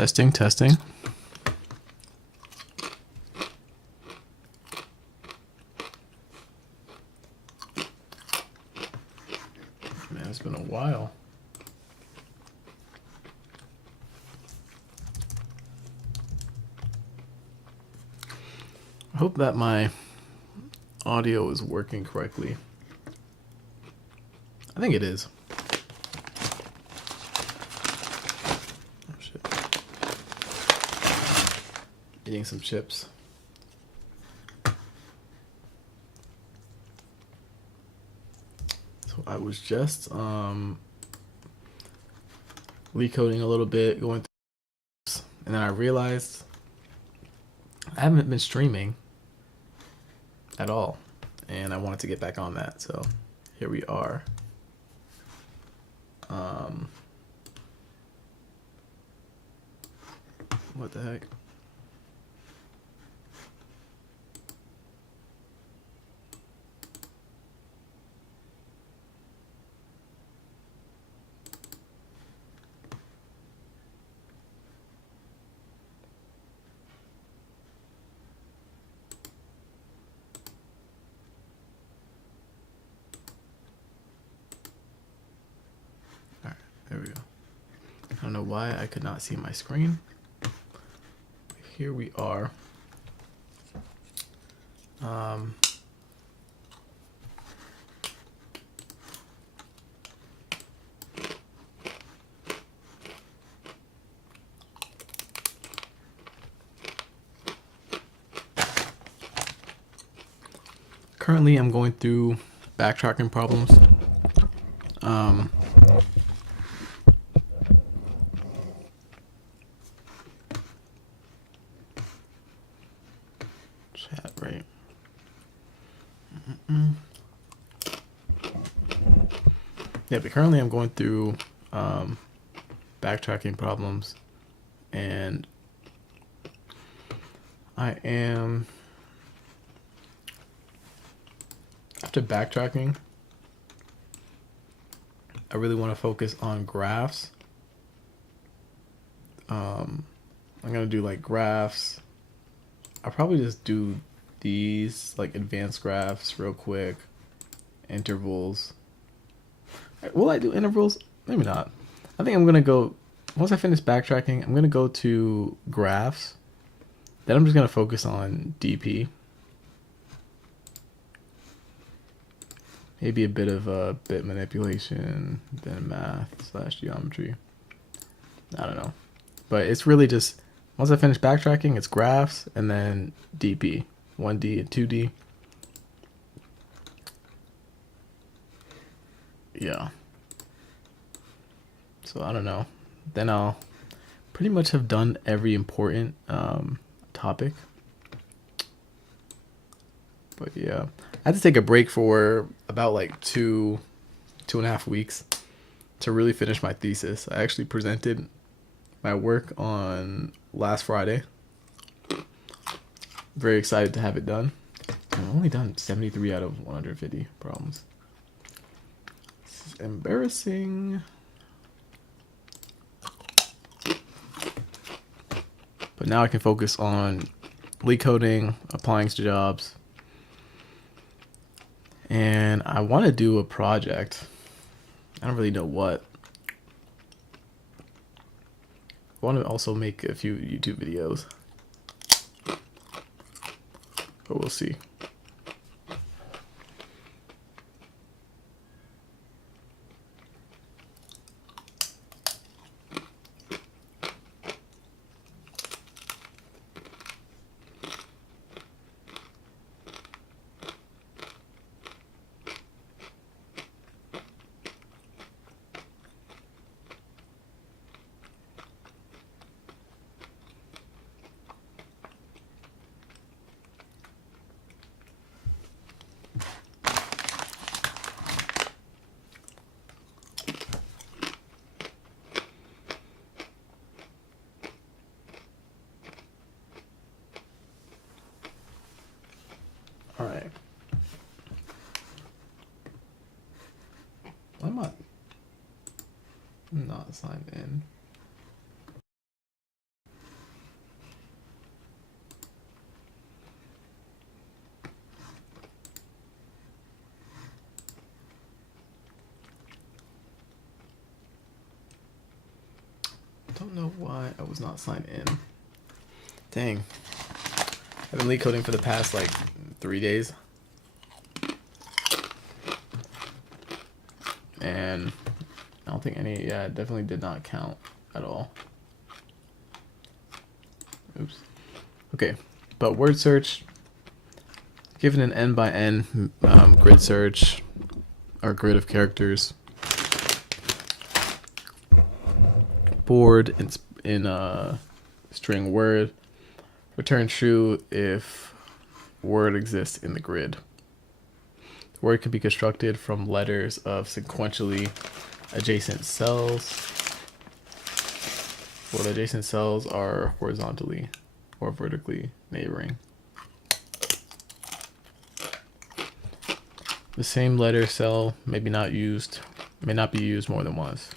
Testing, testing. Man, it's been a while. I hope that my audio is working correctly. I think it is. Oh shit. Eating some chips. So I was just Leetcoding a little bit, going through, and then I realized I haven't been streaming at all, and I wanted to get back on that. So here we are. What the heck? All right, there we go. I don't know why I could not see my screen. Here we are. Currently, I'm going through backtracking problems. Chat, right? Yeah, but currently I'm going through backtracking problems, and I am, after backtracking, I really want to focus on graphs. I'm gonna do like graphs. I'll probably just do these like advanced graphs real quick. Intervals. Will I do intervals? Maybe not. I think I'm gonna go, once I finish backtracking, I'm gonna go to graphs. Then I'm just gonna focus on DP. Maybe a bit of bit manipulation, then math/geometry. I don't know. But it's really just, once I finish backtracking, it's graphs and then DP. 1D and 2D. Yeah. So I don't know. Then I'll pretty much have done every important topic. But yeah, I had to take a break for about like 2.5 weeks to really finish my thesis. I actually presented my work on last Friday. Very excited to have it done. I've only done 73 out of 150 problems. This is embarrassing. But now I can focus on Leetcoding, applying to jobs. And I want to do a project. I don't really know what. I want to also make a few YouTube videos. But we'll see. All right. Why am I not signed in? don't know why I was not signed in. Dang. I've been Leetcoding for the past like 3 days. And I don't think any, yeah, it definitely did not count at all. Oops. Okay, but word search, given an n by n grid search, or grid of characters, board in string word, return true if word exists in the grid. The word can be constructed from letters of sequentially adjacent cells. Well, the adjacent cells are horizontally or vertically neighboring. The same letter cell may not be used more than once.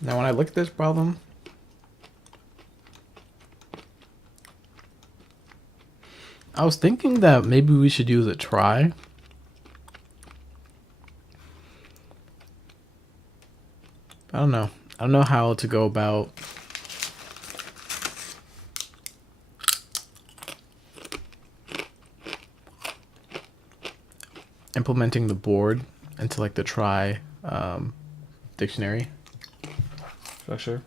Now, when I look at this problem, I was thinking that maybe we should use a try. I don't know. I don't know how to go about implementing the board into like the try dictionary structure.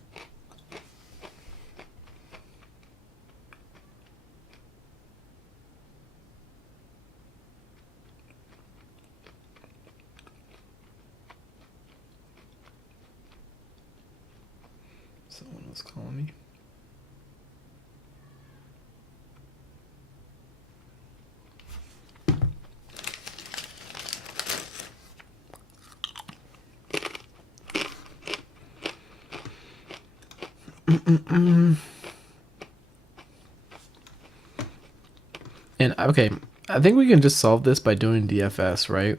Someone was calling me. And okay, I think we can just solve this by doing DFS, right?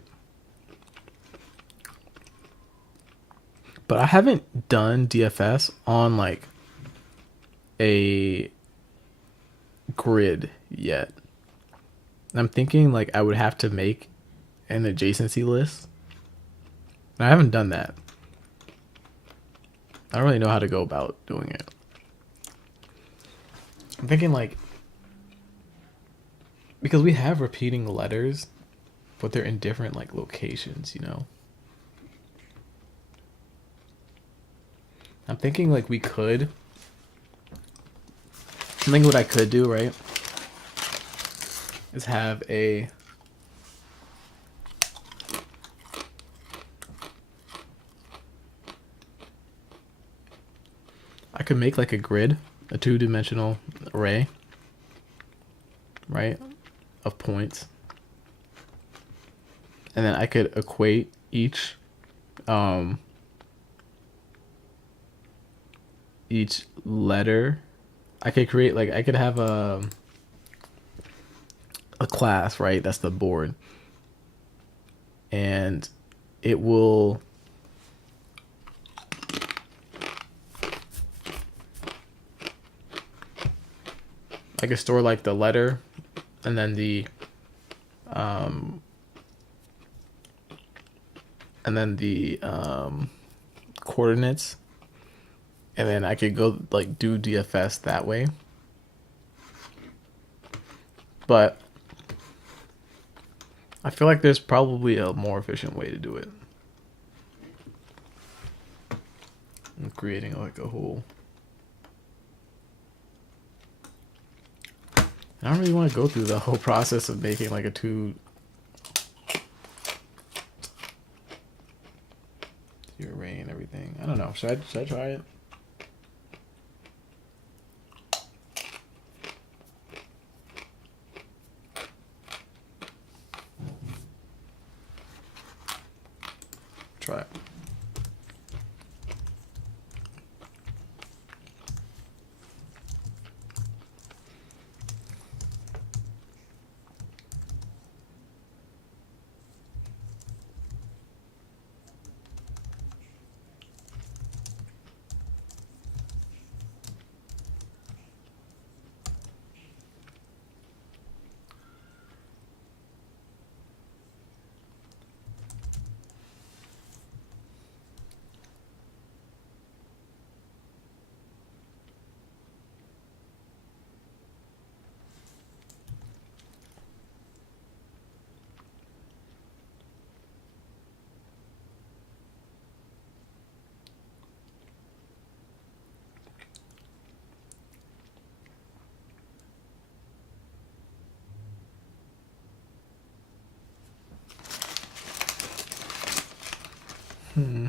But I haven't done DFS on like a grid yet. I'm thinking like I would have to make an adjacency list. I haven't done that. I don't really know how to go about doing it. I'm thinking like, because we have repeating letters, but they're in different like locations, you know? I'm thinking like we could, I think what I could do, right, is have a I could make like a grid, a 2-dimensional array, right, of points. And then I could equate each letter. I could create like, I could have a class, right? That's the board. And it will I could store like the letter and then the coordinates, and then I could go like do DFS that way. But I feel like there's probably a more efficient way to do it. I'm creating like a whole, I don't really want to go through the whole process of making like a array and everything. I don't know. Should I try it? Try it. Hmm.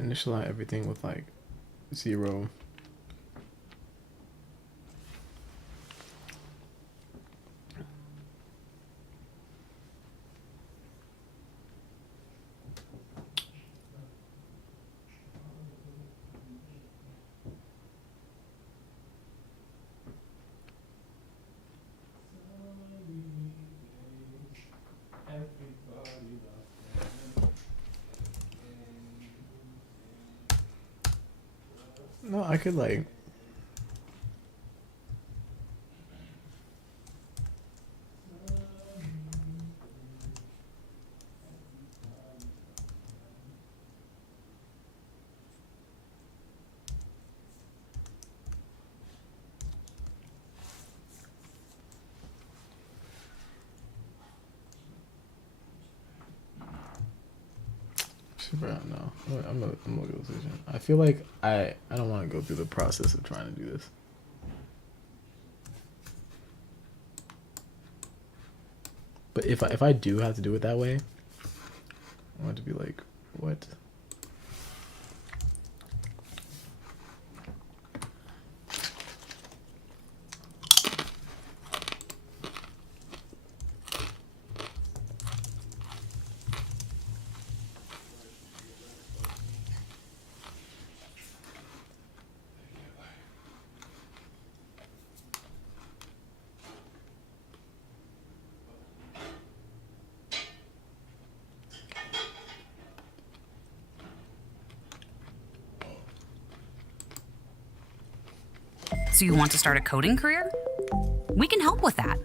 Initialize everything with like 0. No, I could like. Super, no. I'm gonna go decision. I feel like I don't want to go through the process of trying to do this. But if I do have to do it that way, I want it to be like, what? So you want to start a coding career? We can help with that.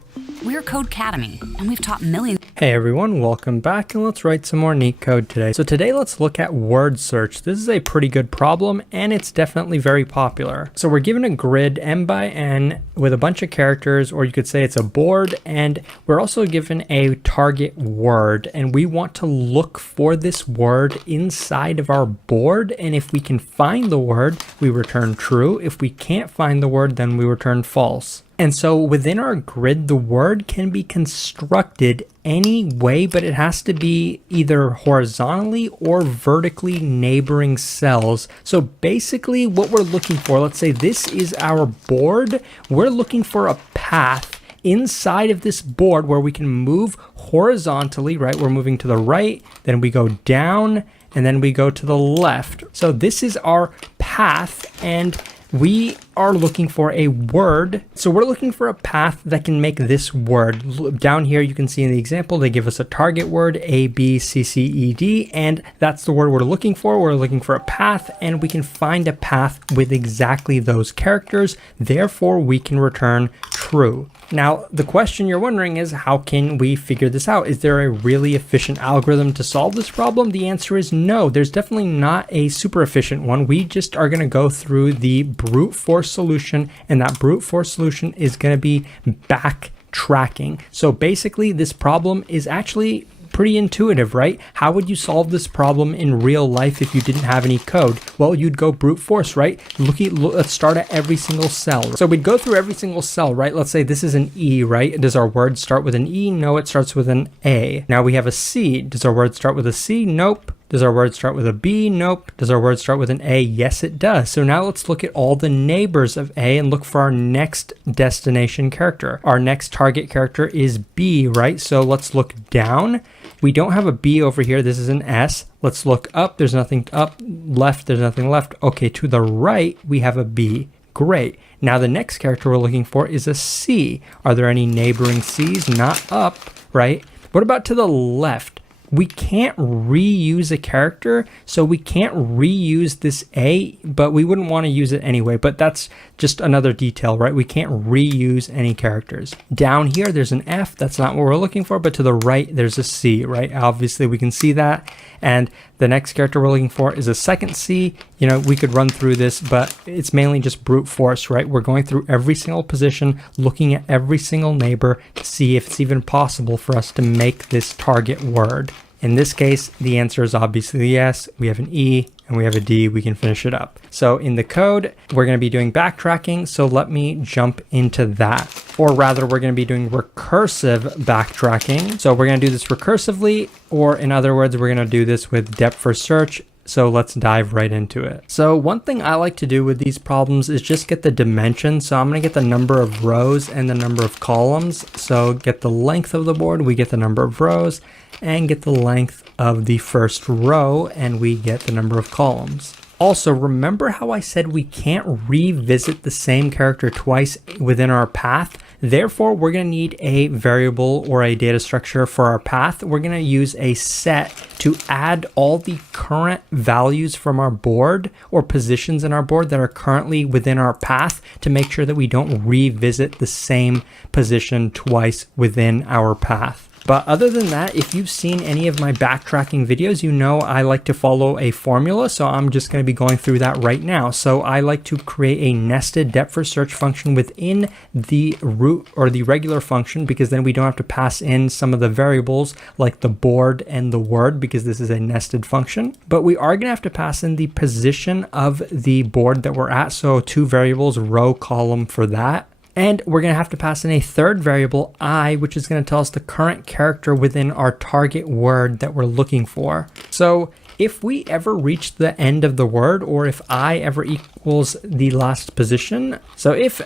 We're Codecademy, and we've taught millions. Hey everyone, welcome back, and let's write some more neat code today. So today let's look at word search. This is a pretty good problem, and it's definitely very popular. So we're given a grid m by n with a bunch of characters, or you could say it's a board, and we're also given a target word, and we want to look for this word inside of our board, and if we can find the word, we return true. If we can't find the word, then we return false. And so within our grid, the word can be constructed any way, but it has to be either horizontally or vertically neighboring cells. So basically what we're looking for, let's say this is our board, we're looking for a path inside of this board where we can move horizontally, right? We're moving to the right, then we go down, and then we go to the left. So this is our path, and we are looking for a word. So we're looking for a path that can make this word. Down here, you can see in the example, they give us a target word, A, B, C, C, E, D, and that's the word we're looking for. We're looking for a path, and we can find a path with exactly those characters. Therefore, we can return true. Now, the question you're wondering is, how can we figure this out? Is there a really efficient algorithm to solve this problem? The answer is no. There's definitely not a super efficient one. We just are going to go through the brute force solution, and that brute force solution is going to be backtracking. So basically, this problem is actually pretty intuitive, right? How would you solve this problem in real life if you didn't have any code? Well, you'd go brute force, right? Let's start at every single cell. So we'd go through every single cell, right? Let's say this is an E, right? Does our word start with an E? No, it starts with an A. Now we have a C. Does our word start with a C? Nope. Does our word start with a B? Nope. Does our word start with an A? Yes, it does. So now let's look at all the neighbors of A and look for our next destination character. Our next target character is B, right? So let's look down. We don't have a B over here. This is an S. Let's look up. There's nothing up. Left, there's nothing left. Okay, to the right, we have a B. Great. Now the next character we're looking for is a C. Are there any neighboring C's? Not up, right? What about to the left? we can't reuse a character, so we can't reuse this A, but we wouldn't want to use it anyway. But that's just another detail, right? We can't reuse any characters. Down here, there's an F. That's not what we're looking for, but to the right, there's a C, right? Obviously, we can see that. And the next character we're looking for is a second C. You know, we could run through this, but it's mainly just brute force, right? We're going through every single position, looking at every single neighbor to see if it's even possible for us to make this target word. In this case, the answer is obviously yes. We have an E and we have a D. We can finish it up. So in the code, we're going to be doing backtracking. So let me jump into that. Or rather, we're going to be doing recursive backtracking. So we're going to do this recursively, or in other words, we're going to do this with depth first search. So let's dive right into it. So one thing I like to do with these problems is just get the dimension. So I'm going to get the number of rows and the number of columns. So get the length of the board, we get the number of rows, and get the length of the first row, and we get the number of columns. Also, remember how I said we can't revisit the same character twice within our path? Therefore, we're going to need a variable or a data structure for our path. We're going to use a set to add all the current values from our board or positions in our board that are currently within our path to make sure that we don't revisit the same position twice within our path. But other than that, if you've seen any of my backtracking videos, you know I like to follow a formula, so I'm just going to be going through that right now. So I like to create a nested depth first search function within the root or the regular function, because then we don't have to pass in some of the variables like the board and the word, because this is a nested function. But we are going to have to pass in the position of the board that we're at, so 2 variables, row, column for that. And we're going to have to pass in a third variable, I, which is going to tell us the current character within our target word that we're looking for. So if we ever reach the end of the word, or if I ever equals the last position, so if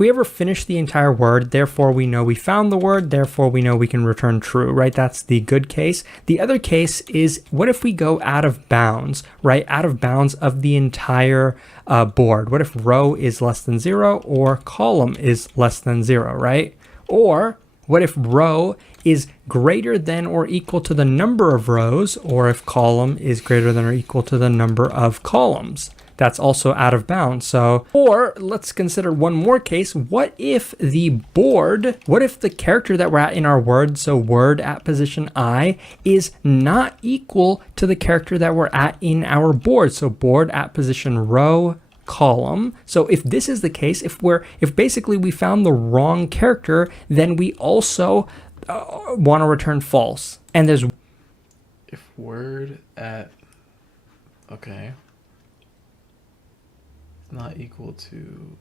we ever finish the entire word, therefore we know we found the word, therefore we know we can return true, right? That's the good case. The other case is, what if we go out of bounds, right? Out of bounds of the entire board. What if row is less than 0 or column is less than 0, right? Or what if row is greater than or equal to the number of rows, or if column is greater than or equal to the number of columns? That's also out of bounds. So, or let's consider one more case. What if the character that we're at in our word, so word at position I, is not equal to the character that we're at in our board? So board at position row, column. So if this is the case, if basically we found the wrong character, then we also want to return false. And there's if word at not equal to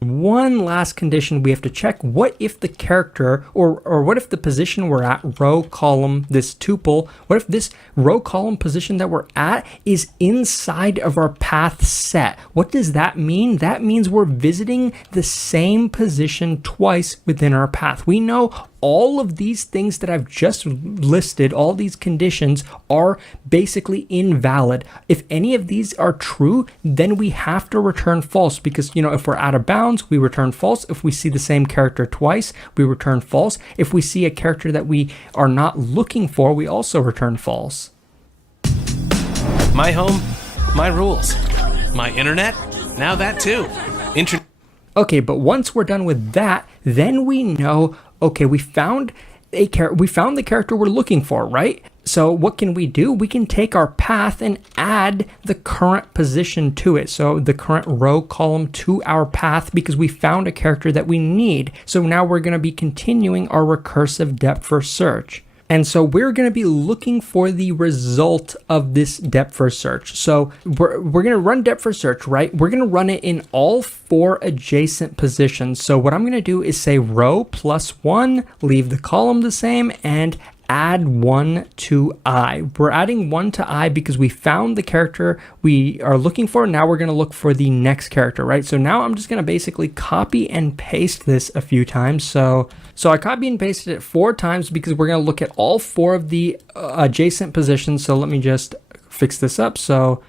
one last condition we have to check. What if the character or what if the position we're at, row, column, this tuple, what if this row, column position that we're at is inside of our path set? What does that mean? That means we're visiting the same position twice within our path. We know all of these things that I've just listed, all these conditions are basically invalid. If any of these are true, then we have to return false, because, you know, if we're out of bounds, we return false. If we see the same character twice, we return false. If we see a character that we are not looking for, we also return false. My home, my rules. My internet, now that too. Okay, but once we're done with that, then we know, okay, we found the character we're looking for, right? So what can we do? We can take our path and add the current position to it. So the current row, column to our path, because we found a character that we need. So now we're going to be continuing our recursive depth first search. And so we're going to be looking for the result of this depth first search. So we're going to run depth first search, right? We're going to run it in all 4 adjacent positions. So what I'm going to do is say row +1, leave the column the same, and add 1 to I. We're adding 1 to I because we found the character we are looking for. Now we're going to look for the next character, right? So now I'm just going to basically copy and paste this a few times. So I copy and pasted it 4 times because we're going to look at all 4 of the adjacent positions. So let me just fix this up. So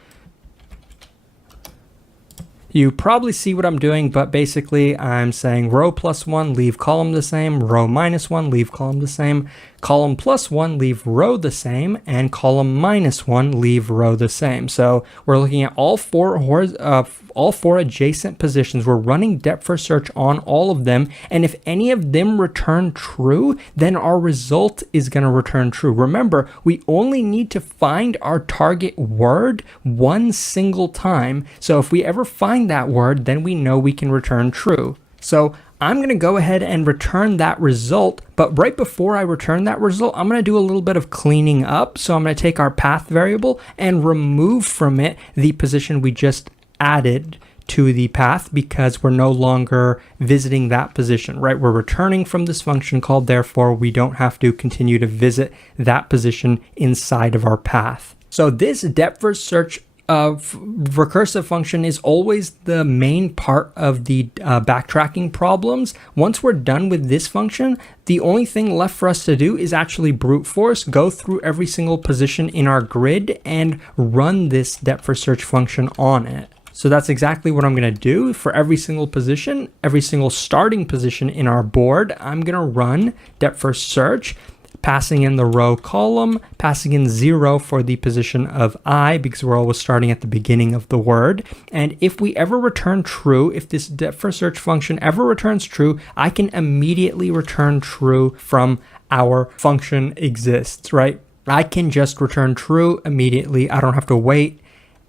You probably see what I'm doing, but basically I'm saying row +1, leave column the same, row -1, leave column the same, column +1, leave row the same, and column -1, leave row the same. So we're looking at all four adjacent positions. We're running depth first search on all of them, and if any of them return true, then our result is going to return true. Remember, we only need to find our target word one single time. So if we ever find that word, then we know we can return true. So I'm going to go ahead and return that result, but right before I return that result, I'm going to do a little bit of cleaning up. So I'm going to take our path variable and remove from it the position we just added to the path, because we're no longer visiting that position, right? We're returning from this function called, therefore we don't have to continue to visit that position inside of our path. So this depth first search recursive function is always the main part of the backtracking problems. Once we're done with this function, the only thing left for us to do is actually brute force, go through every single position in our grid and run this depth first search function on it. So that's exactly what I'm going to do for every single position, every single starting position in our board. I'm going to run depth first search, passing in the row column, passing in 0 for the position of I, because we're always starting at the beginning of the word. And if we ever return true, if this depth first search function ever returns true, I can immediately return true from our function exists, right? I can just return true immediately. I don't have to wait.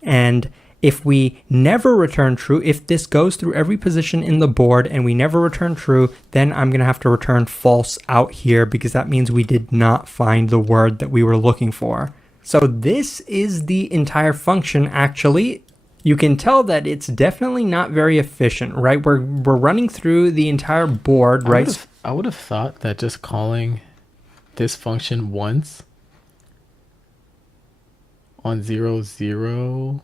And if we never return true, if this goes through every position in the board and we never return true, then I'm going to have to return false out here, because that means we did not find the word that we were looking for. So this is the entire function. Actually, you can tell that it's definitely not very efficient, right? We're running through the entire board, right? I would have thought that just calling this function once on 0, 0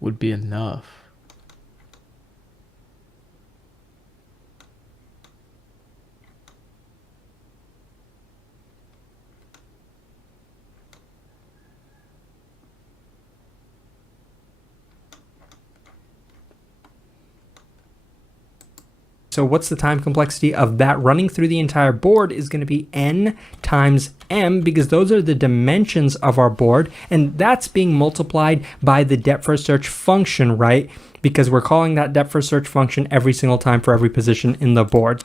would be enough. So what's the time complexity of that running through the entire board is going to be n times m, because those are the dimensions of our board, and that's being multiplied by the depth first search function, right? Because we're calling that depth first search function every single time for every position in the board.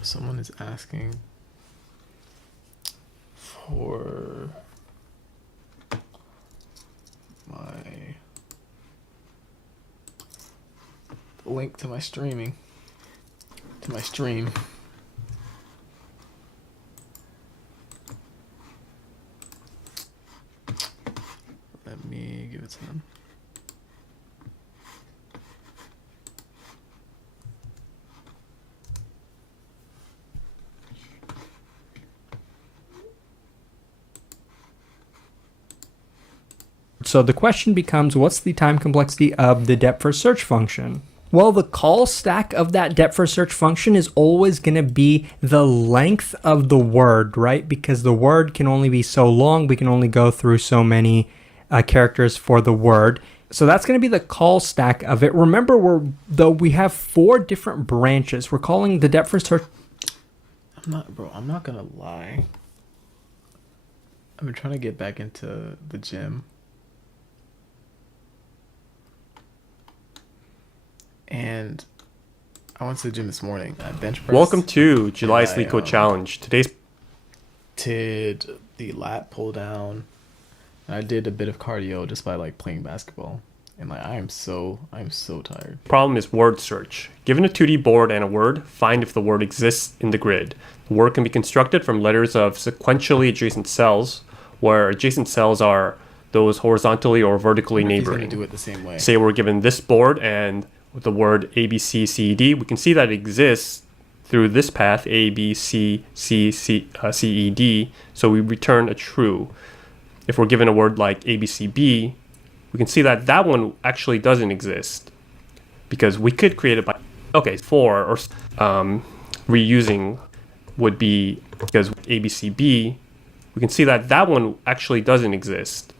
Someone is asking for the link to my stream. Let me give it to them. So the question becomes, what's the time complexity of the depth first search function? Well, the call stack of that depth first search function is always going to be the length of the word, right? Because the word can only be so long. We can only go through so many characters for the word. So that's going to be the call stack of it. Remember, we have 4 different branches. We're calling the depth first search. I'm not going to lie. I've been trying to get back into the gym. And I went to the gym this morning. I bench pressed. Welcome to July's Leetcode Challenge. Today's did the lat pull down. And I did a bit of cardio just by like playing basketball. And like I'm so tired. problem is word search. Given a 2D board and a word, find if the word exists in the grid. The word can be constructed from letters of sequentially adjacent cells, where adjacent cells are those horizontally or vertically neighboring. Do it the same way. Say we're given this board and with the word A, B, C, C, D, we can see that it exists through this path, A, B, C, C, C, E, D, so we return a true. If we're given a word like A, B, C, B, we can see that that one actually doesn't exist, because we could create it by Okay, for or reusing would be because ABCB, we can see that that one actually doesn't exist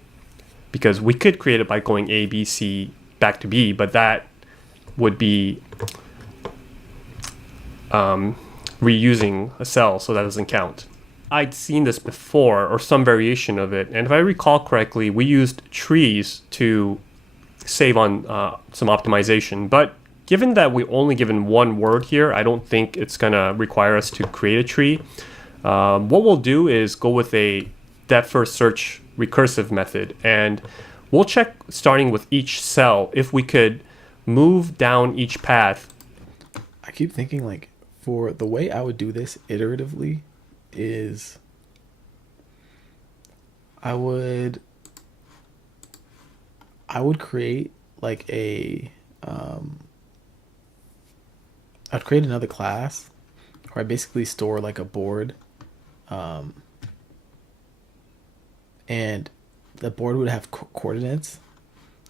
because we could create it by going A, B, C back to B, but that would be reusing a cell, so that doesn't count. I'd seen this before, or some variation of it, and if I recall correctly, we used trees to save on some optimization. But given that we only given one word here, I don't think it's gonna require us to create a tree. What we'll do is go with a depth first search recursive method, and we'll check starting with each cell if we could move down each path. I keep thinking like for the way I would do this iteratively is I would create like I'd create another class where I basically store like a board, and the board would have coordinates,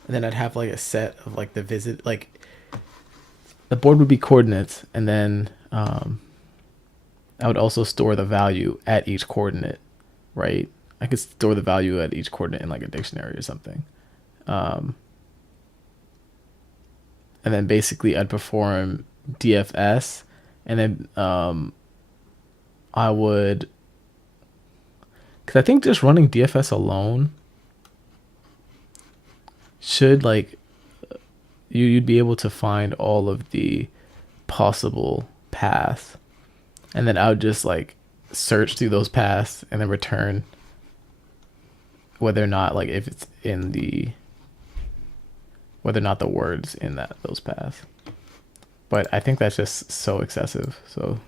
and then I'd have like a set of like the visit, like the board would be coordinates, and then I would also store the value at each coordinate, right? I could store the value at each coordinate in like a dictionary or something. And then basically I'd perform DFS, and then I would, because I think just running DFS alone should like you'd be able to find all of the possible paths, and then I would just like search through those paths and then return whether or not like if it's in the whether or not the words in those paths. But I think that's just so excessive. So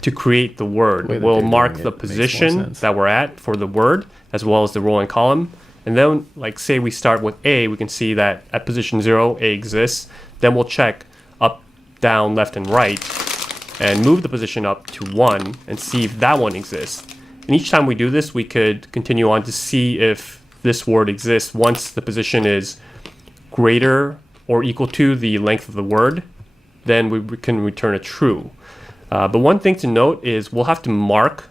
to create the word, we'll mark the position that we're at for the word as well as the row and column. And then, like, say we start with A, we can see that at position 0, A exists. Then we'll check up, down, left, and right, and move the position up to 1 and see if that one exists. And each time we do this, we could continue on to see if this word exists once the position is greater or equal to the length of the word. Then we can return a true. But one thing to note is we'll have to mark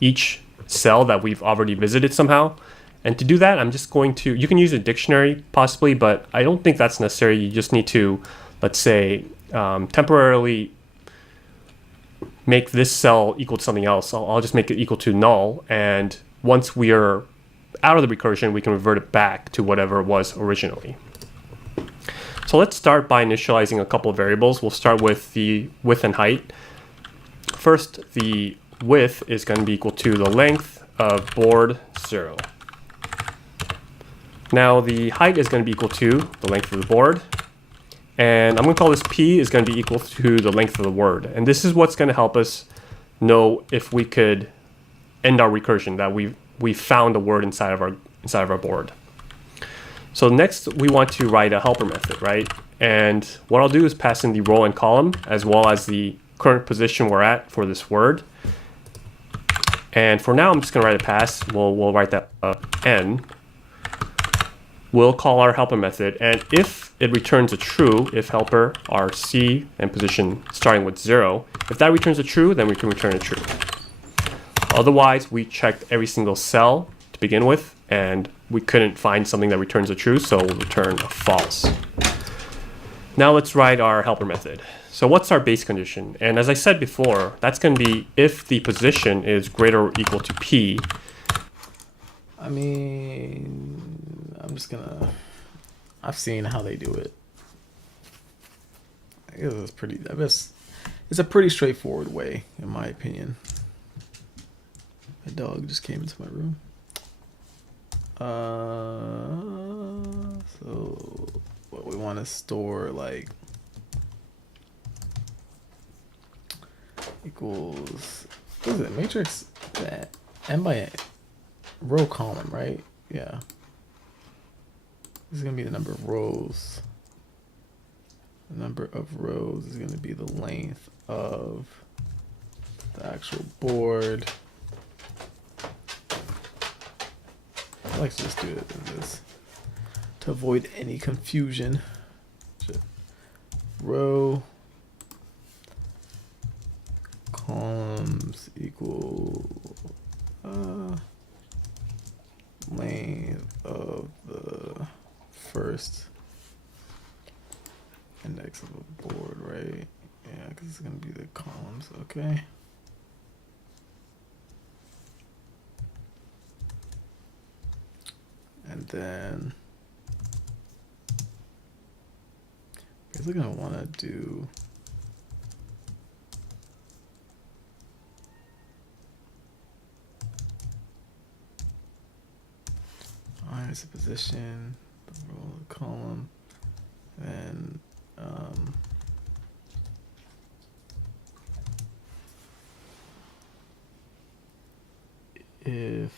each cell that we've already visited somehow. And to do that, I'm just going to, you can use a dictionary possibly, but I don't think that's necessary. You just need to, let's say, temporarily make this cell equal to something else. I'll just make it equal to null. And once we are out of the recursion, we can revert it back to whatever it was originally. So let's start by initializing a couple of variables. We'll start with the width and height. First, the width is going to be equal to the length of board 0. Now the height is going to be equal to the length of the board. And I'm going to call this P is going to be equal to the length of the word. And this is what's going to help us know if we could end our recursion, that we found a word inside of our board. So next we want to write a helper method, right? And what I'll do is pass in the row and column as well as the current position we're at for this word. And for now, I'm just going to write a pass. We'll write that n. We'll call our helper method, and if it returns a true, if helper rc and position starting with 0, if that returns a true, then we can return a true. Otherwise, we checked every single cell to begin with, and we couldn't find something that returns a true, so we'll return a false. Now let's write our helper method. So what's our base condition? And as I said before, that's going to be if the position is greater or equal to P. I mean, I've seen how they do it. I guess it's a pretty straightforward way, in my opinion. My dog just came into my room. So what we want to store like equals, what is it, matrix n by row column, right? Yeah. This is going to be the number of rows. The number of rows is going to be the length of the actual board. I like to just do it as this to avoid any confusion. Row columns equal length of the first index of a board, right? Yeah, because it's going to be the columns, okay. And then I guess I'm going to want to do is the position, the row, the column, and if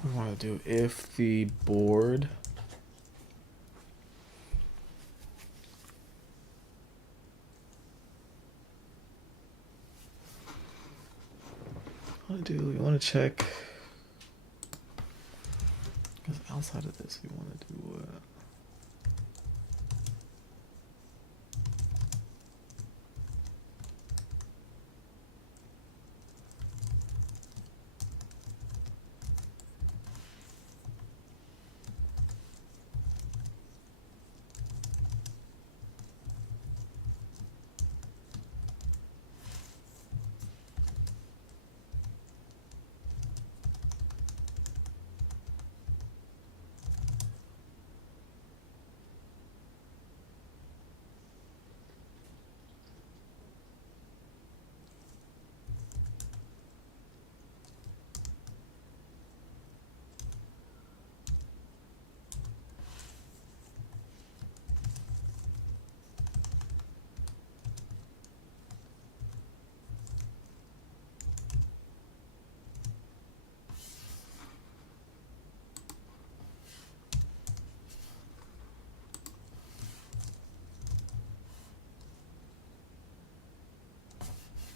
what do we want to do if the board we want to check because outside of this we want to do what?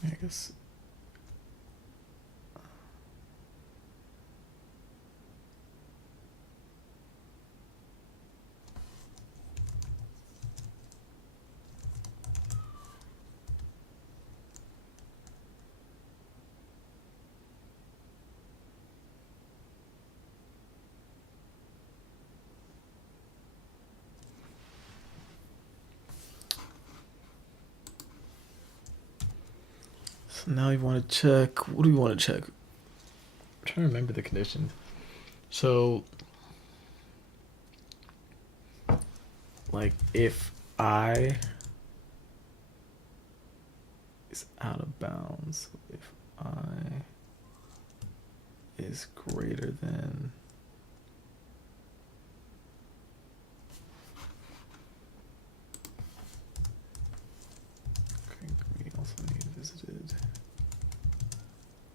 I guess so now you want to check. What do we want to check? I'm trying to remember the condition. So, like, if I is out of bounds, if I is greater than we also need visited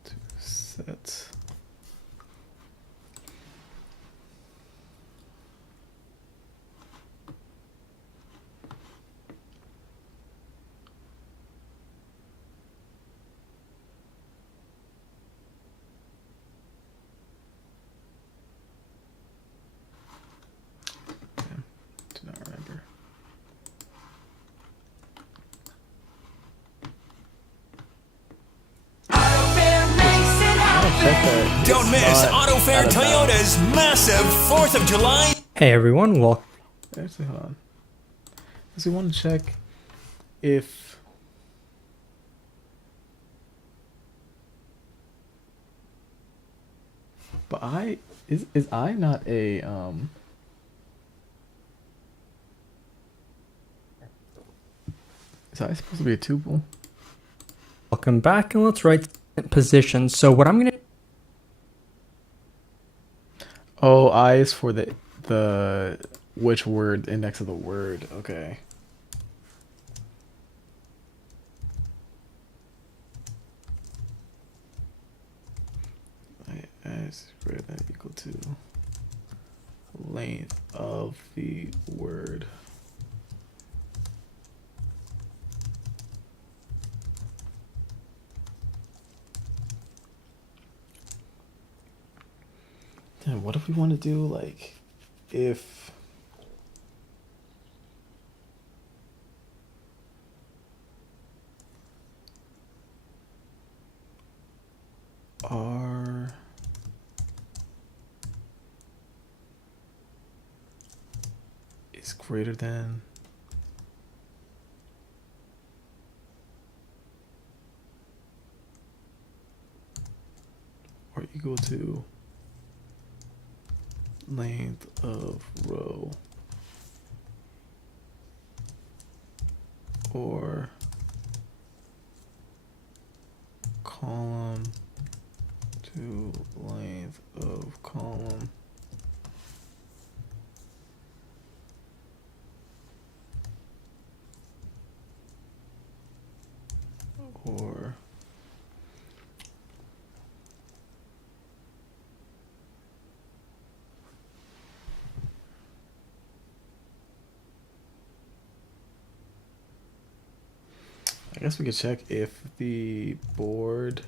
to set do not remember. Don't miss AutoFair Toyota's massive 4th of July. Hey everyone, welcome. Actually, hold on. Because we want to check if but I is I not a is I supposed to be a tuple? Welcome back, and let's write position. So what I'm gonna Oh, I is for the which word, index of the word. Okay. I is greater than or equal to length of the word. Then what if we want to do like if R is greater than or equal to length of row or column to length of column or I guess we could check if the board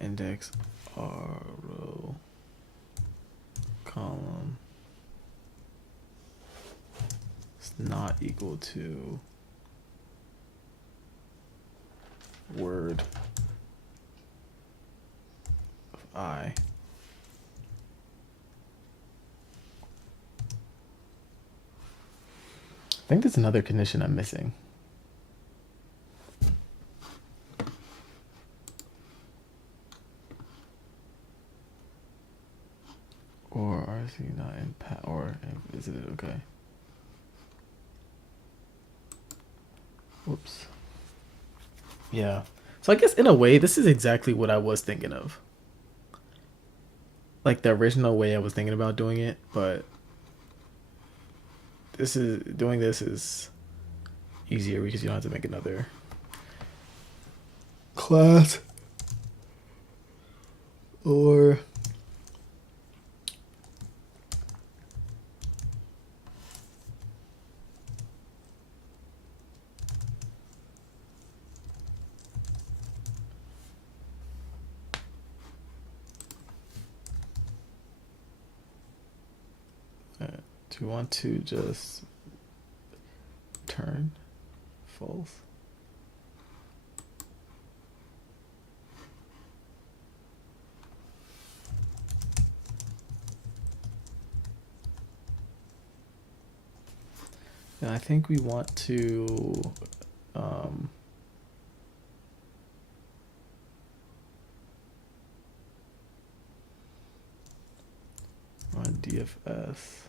index R row column is not equal to word of I. I think there's another condition I'm missing. Or RC not in or visited, okay. Whoops. Yeah. So I guess in a way, this is exactly what I was thinking of. Like the original way I was thinking about doing it, but this is easier because you don't have to make another class or do you want to just turn false? And I think we want to on DFS.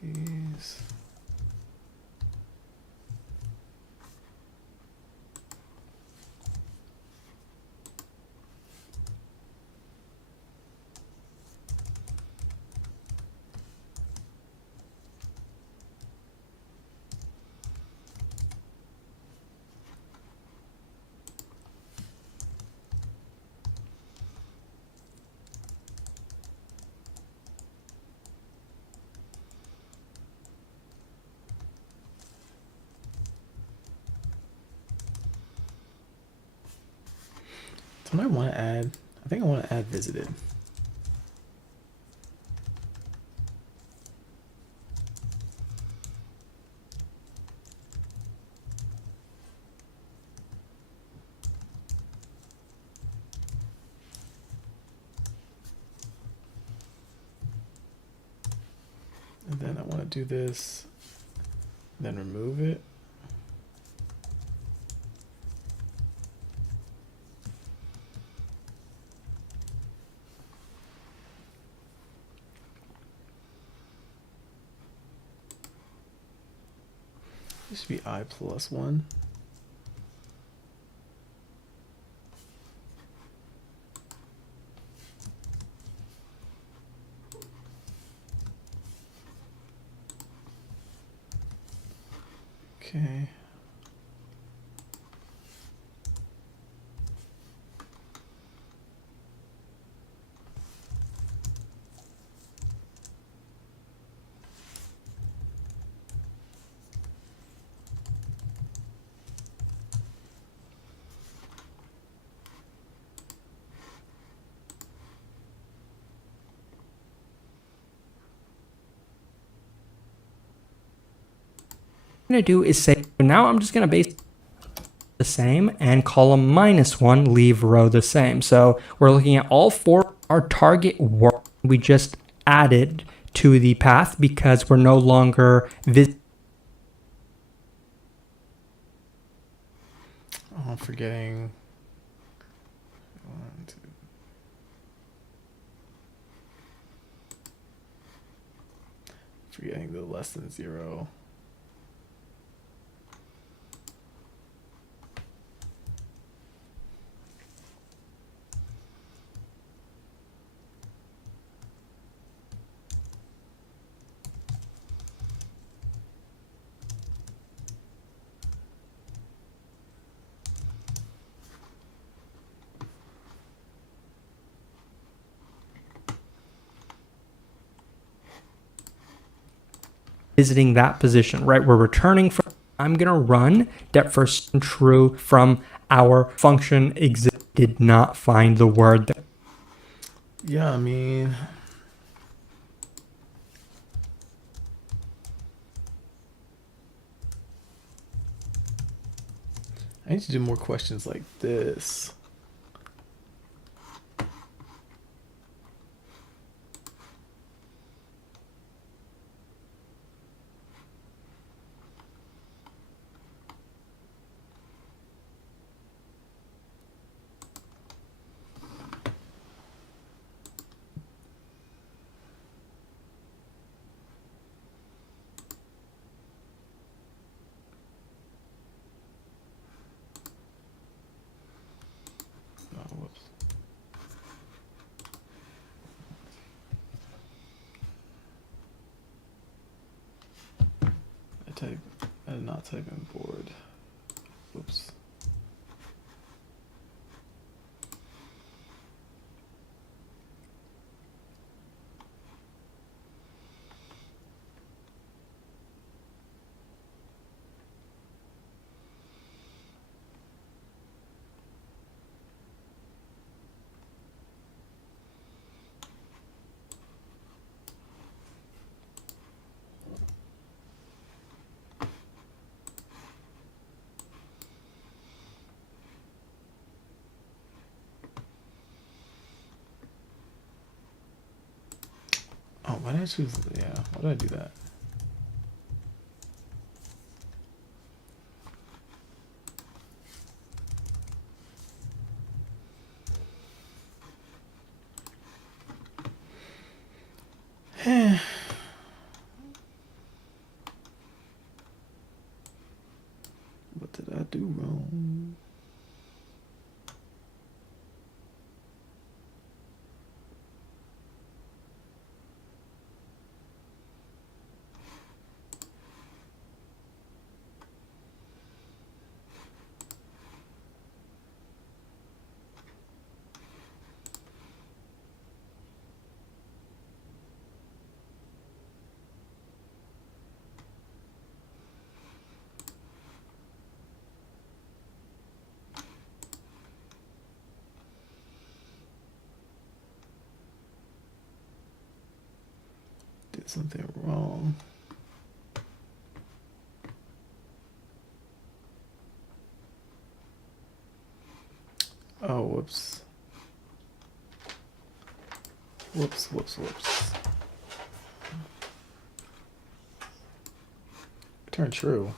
These. So what I want to add, I think I want to add visited. And then I want to do this, then remove it. This should be I plus 1. Okay. Going to do is say, so now I'm just going to base the same and column -1, leave row the same. So we're looking at all 4 our target work we just added to the path because we're no longer Oh, I'm forgetting. 1, 2. Forgetting the less than 0. visiting that position, right? We're returning from, I'm going to run depth first and true from our function exist did not find the word. Yeah, I mean, I need to do more questions like this. Oh, whoops. I did not type in board. Whoops. Oh, why did I choose? Yeah, why did I do that? What did I do wrong? Did something wrong. Oh, whoops. Whoops. return true?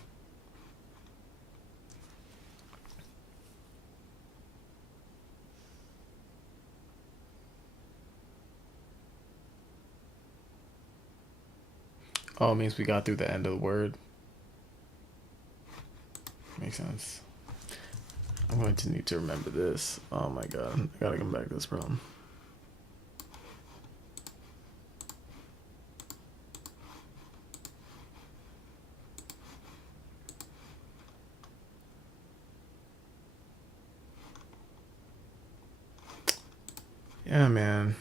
Oh, it means we got through the end of the word. Makes sense. I'm going to need to remember this. Oh my god, I gotta come back to this problem. Yeah, man.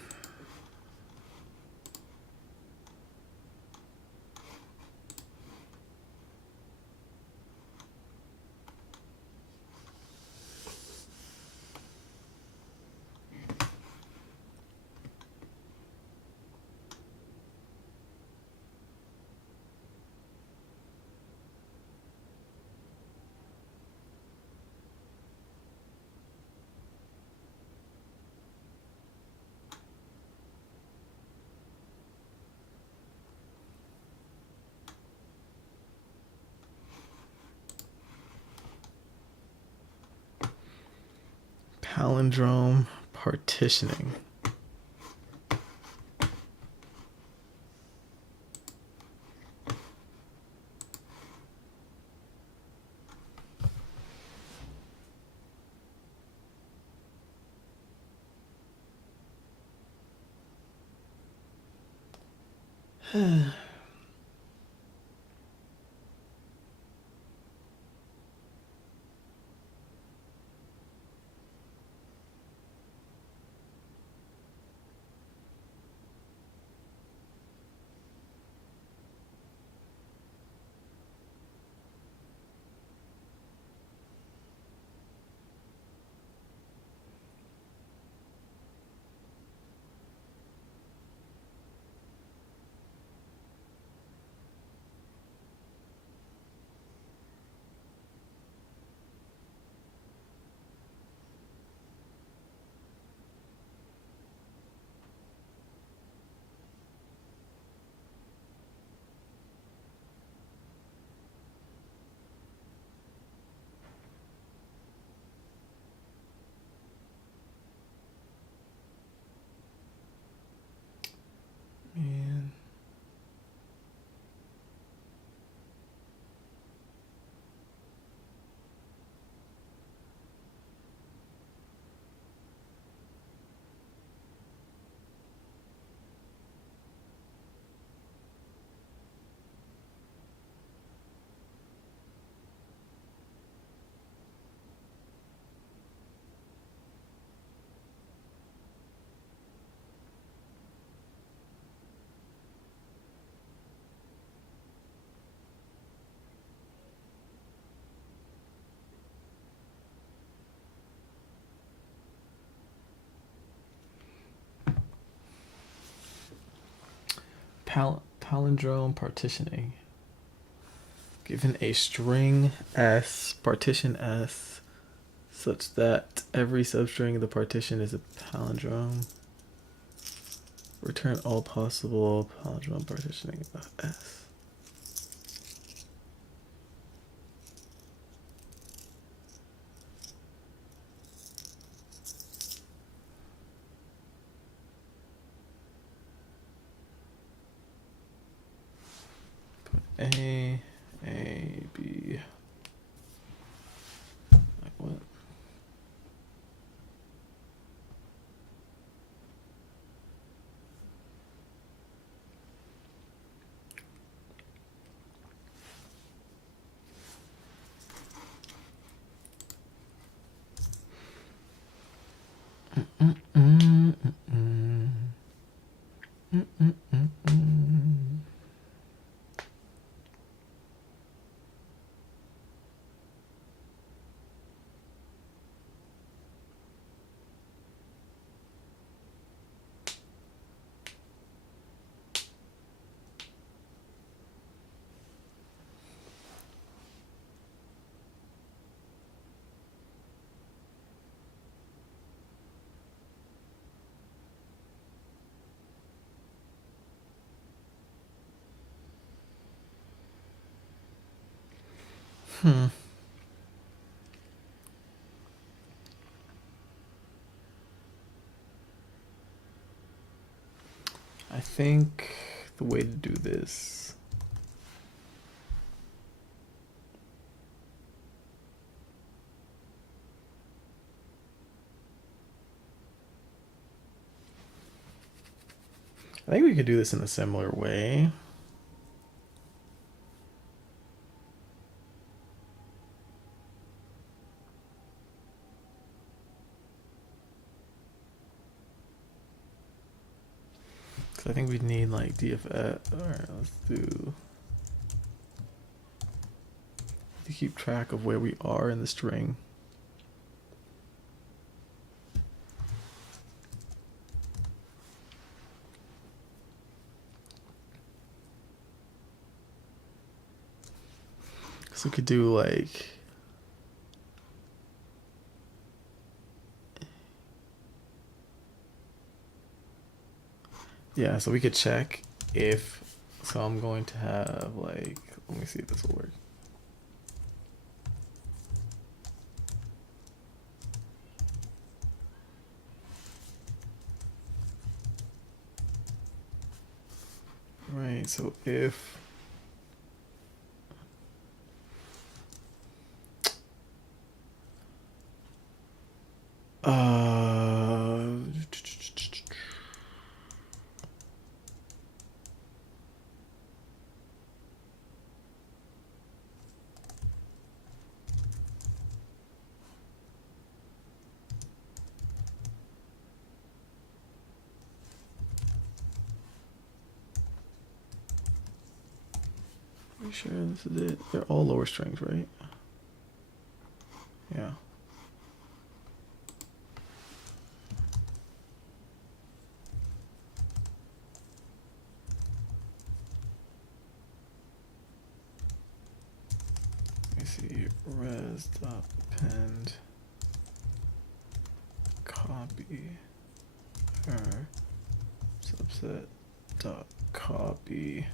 Palindrome partitioning. Man. Palindrome partitioning. Given a string S, partition S, such that every substring of the partition is a palindrome. Return all possible palindrome partitioning of S. A, B. Like what? I think the way to do this. I think we could do this in a similar way. I think we need like DFS. Alright, let's do to keep track of where we are in the string. So we could do like yeah, so we could check if, so I'm going to have like, let me see if this will work. Right, so if are you sure this is it? They're all lower strings, right? Yeah. Let me see, res dot append copy or subset dot copy.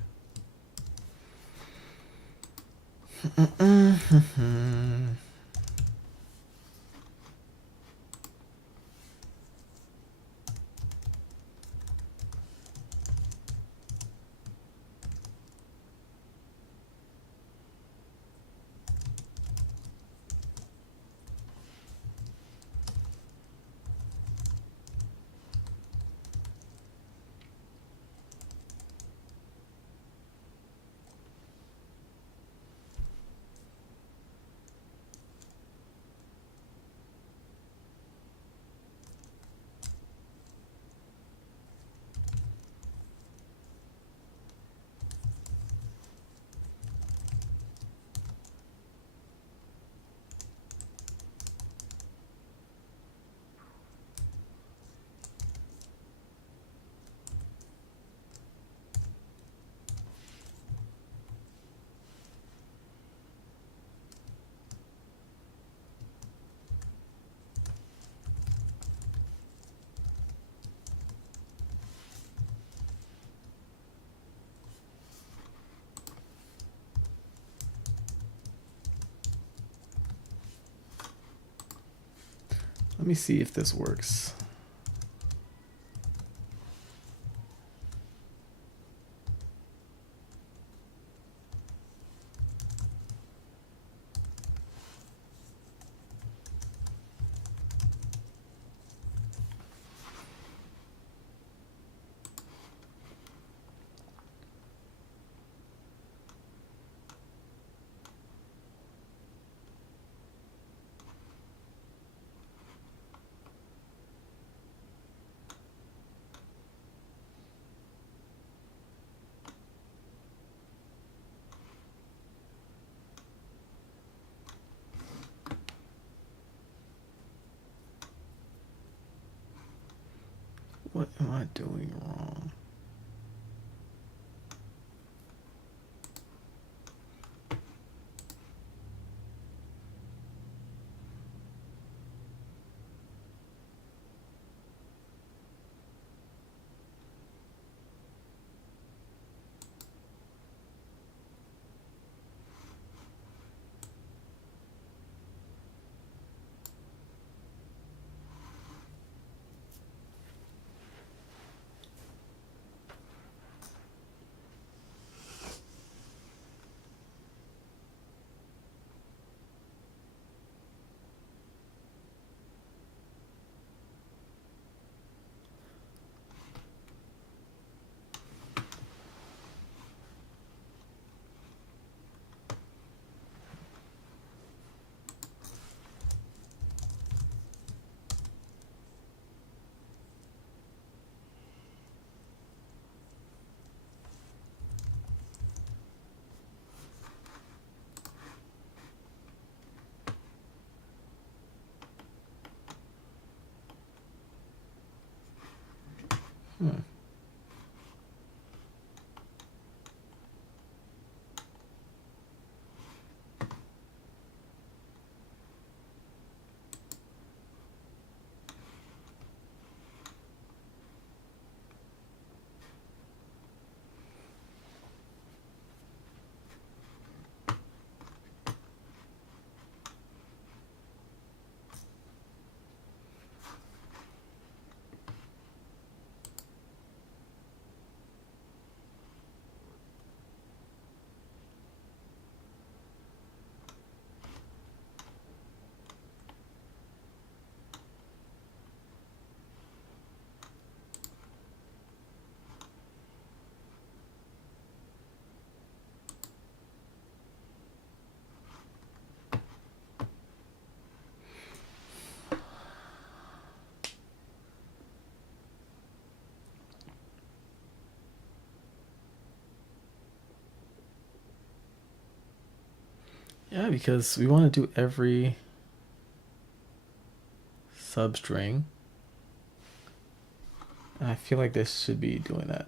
Let me see if this works. What am I doing wrong? Yeah, because we want to do every substring. And I feel like this should be doing that.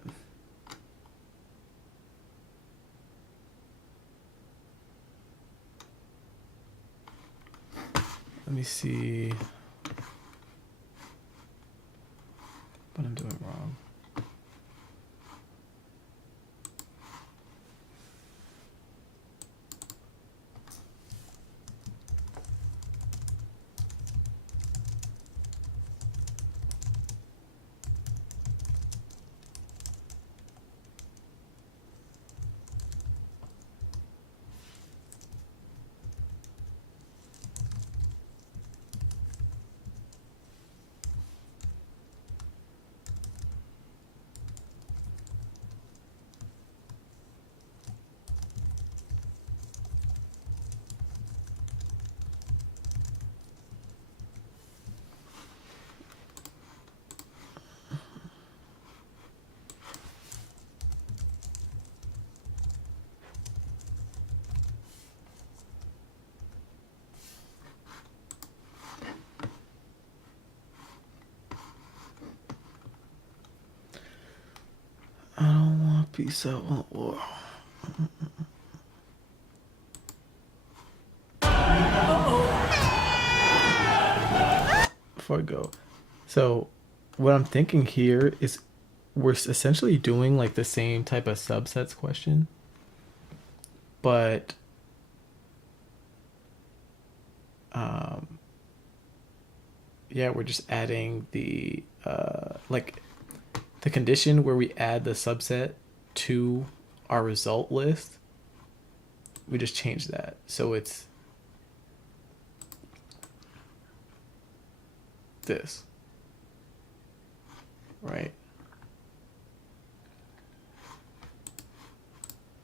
Let me see what I'm doing wrong. I don't want peace out on war. Before I go, so what I'm thinking here is we're essentially doing like the same type of subsets question, but yeah, we're just adding the like the condition where we add the subset to our result list. We just change that so it's this, right?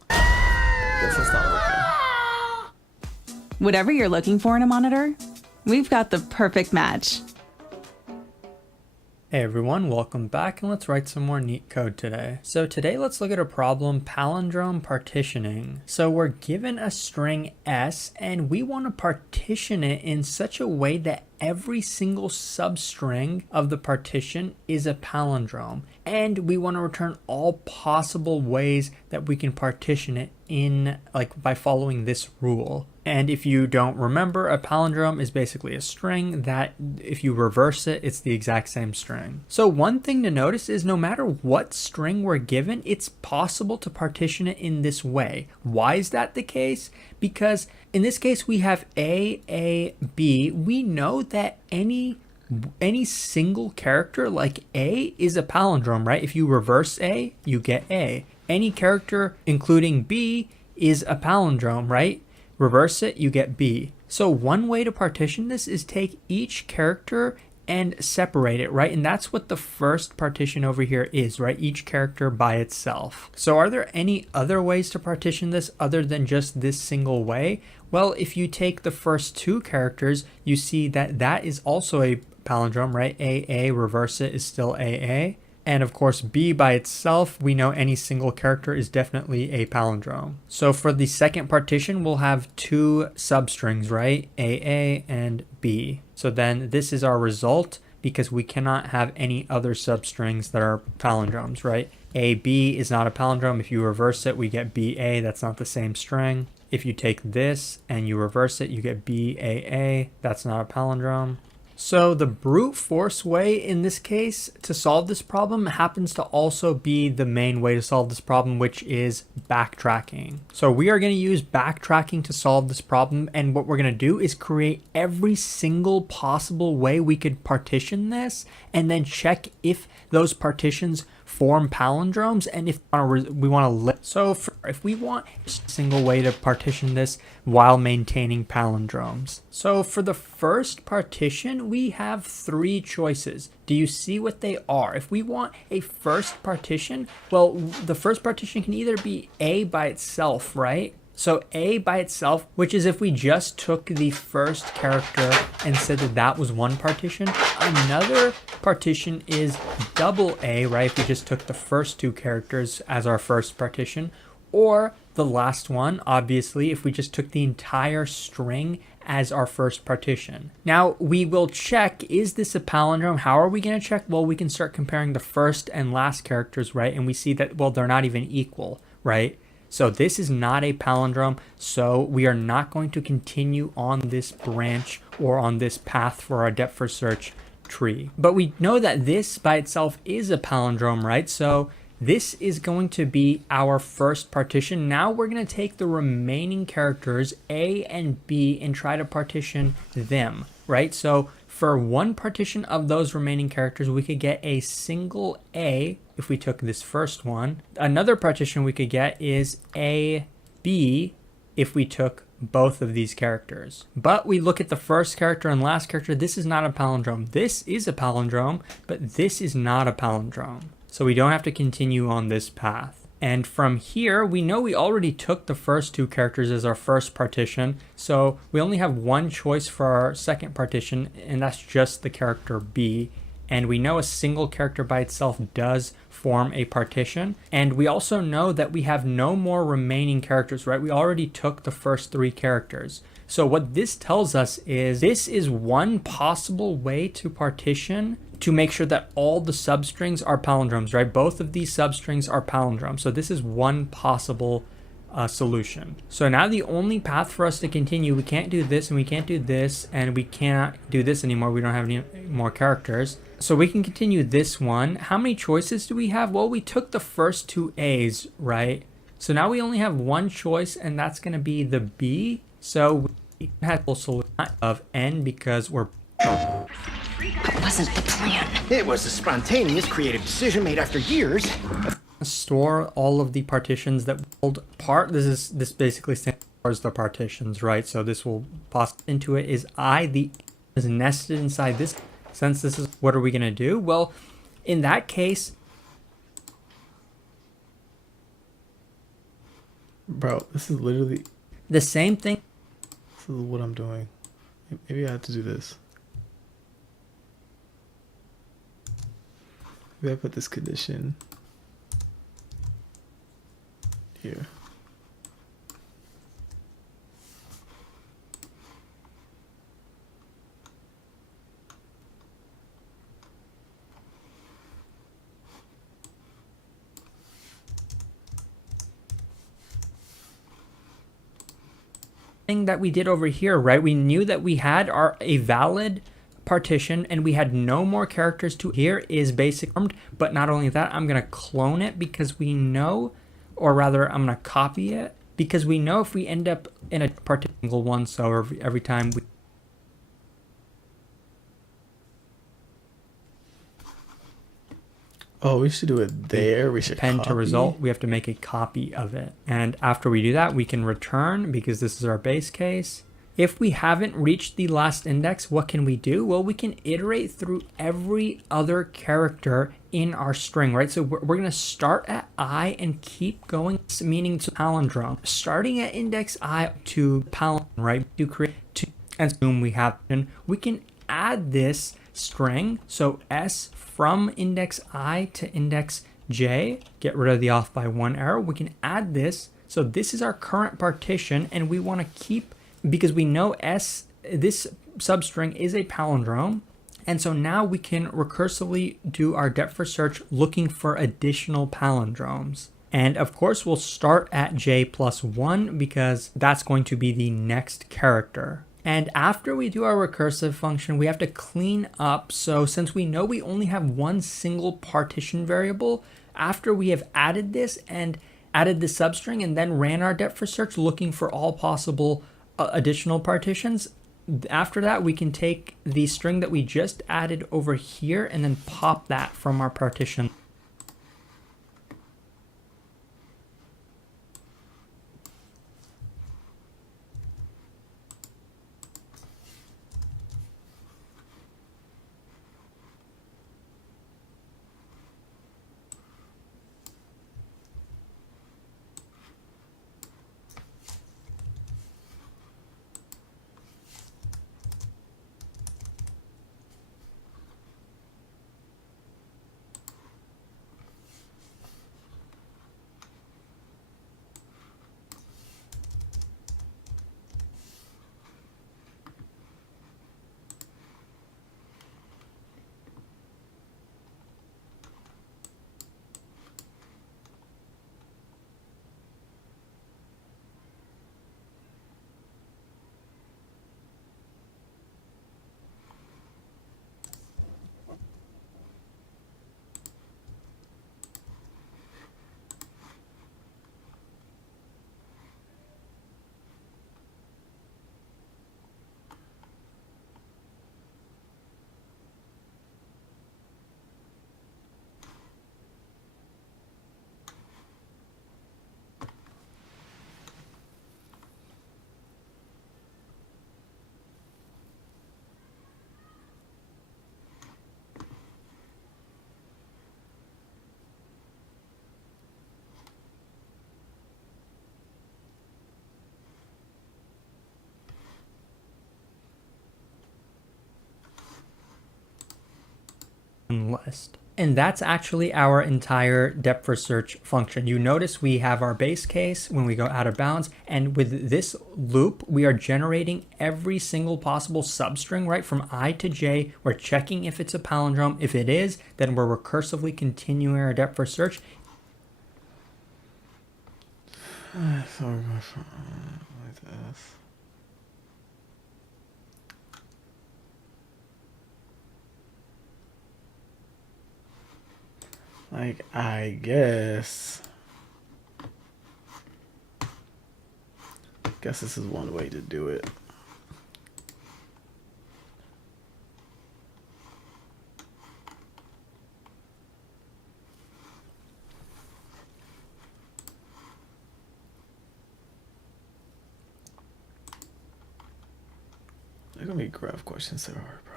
Guess it's not working. Whatever you're looking for in a monitor, we've got the perfect match. Hey everyone, welcome back, and let's write some more neat code today. So today let's look at a problem, palindrome partitioning. So we're given a string S and we want to partition it in such a way that every single substring of the partition is a palindrome. And we want to return all possible ways that we can partition it in, like by following this rule. And if you don't remember, a palindrome is basically a string that if you reverse it, it's the exact same string. So one thing to notice is no matter what string we're given, it's possible to partition it in this way. Why is that the case? Because in this case, we have A, B. We know that any single character like A is a palindrome, right? If you reverse A, you get A. Any character, including B, is a palindrome, right? Reverse it, you get B. So one way to partition this is take each character and separate it, right? And that's what the first partition over here is, right? Each character by itself. So are there any other ways to partition this other than just this single way? Well, if you take the first two characters, you see that that is also a palindrome, right? AA, reverse it, is still AA. And of course, B by itself, we know any single character is definitely a palindrome. So for the second partition, we'll have two substrings, right? AA and B. So then this is our result because we cannot have any other substrings that are palindromes, right? AB is not a palindrome. If you reverse it, we get BA. That's not the same string. If you take this and you reverse it, you get BAA. That's not a palindrome. So the brute force way in this case to solve this problem happens to also be the main way to solve this problem, which is backtracking. So we are going to use backtracking to solve this problem, and what we're going to do is create every single possible way we could partition this and then check if those partitions form palindromes and if we want to so if we want a single way to partition this while maintaining palindromes. So for the first partition, we have three choices. Do you see what they are? If we want a first partition, well, the first partition can either be A by itself, right? So A by itself, which is if we just took the first character and said that that was one partition. Another partition is double A, right? If we just took the first two characters as our first partition. or the last one, obviously, if we just took the entire string as our first partition. Now, we will check, is this a palindrome? How are we going to check? Well, we can start comparing the first and last characters, right? And we see that, well, they're not even equal, right? So this is not a palindrome, so we are not going to continue on this branch or on this path for our depth first search tree. But we know that this by itself is a palindrome, right? So this is going to be our first partition. Now we're going to take the remaining characters A and B and try to partition them, right? So for one partition of those remaining characters, we could get a single A if we took this first one. Another partition we could get is A, B if we took both of these characters. But we look at the first character and last character, this is not a palindrome. This is a palindrome, but this is not a palindrome. So we don't have to continue on this path. And from here, we know we already took the first two characters as our first partition. So we only have one choice for our second partition, and that's just the character B. And we know a single character by itself does form a partition. And we also know that we have no more remaining characters, right? We already took the first three characters. So what this tells us is this is one possible way to partition to make sure that all the substrings are palindromes, right? Both of these substrings are palindromes. So this is one possible solution. So now the only path for us to continue, we can't do this and we can't do this and we can't do this anymore. We don't have any more characters. So we can continue this one. How many choices do we have? Well, we took the first two A's, right? So now we only have one choice, and that's going to be the B. So we have a solution of N because we're... That wasn't the plan. It was a spontaneous, creative decision made after years. Store all of the partitions that hold apart. This basically stores the partitions, right? So this will pass into it is I. The is nested inside this. Since this is, what are we going to do? Well, in that case... Bro, this is literally... the same thing. This is what I'm doing. Maybe I have to do this. Maybe I put this condition here. Thing that we did over here, right? We knew that we had a valid partition and we had no more characters to... here is basic, but not only that, I'm going to clone it because we know, or rather I'm going to copy it because we know if we end up in a particular one, so every time we... Oh, we should do it there. We should append copy. to result. We have to make a copy of it. And after we do that, we can return because this is our base case. If we haven't reached the last index, what can we do? Well, we can iterate through every other character in our string, right? So we're going to start at I and keep going, meaning to palindrome. Starting at index I to palindrome, right? To create two, and assume we have, and we can add this string, so S from index I to index J, get rid of the off by one arrow. We can add this, so this is our current partition, and we want to keep, because we know S, this substring is a palindrome, and so now we can recursively do our depth first search looking for additional palindromes. And of course we'll start at J plus 1 because that's going to be the next character. And after we do our recursive function, we have to clean up. So since we know we only have one single partition variable, after we have added this and added the substring and then ran our depth first search looking for all possible additional partitions, after that we can take the string that we just added over here and then pop that from our partition. list. And that's actually our entire depth first search function. You notice we have our base case when we go out of bounds, and with this loop, we are generating every single possible substring, right? From I to J, we're checking if it's a palindrome. If it is, then we're recursively continuing our depth first search. So we're going from like this. Like, I guess this is one way to do it. They're gonna be graph questions that are hard, bro.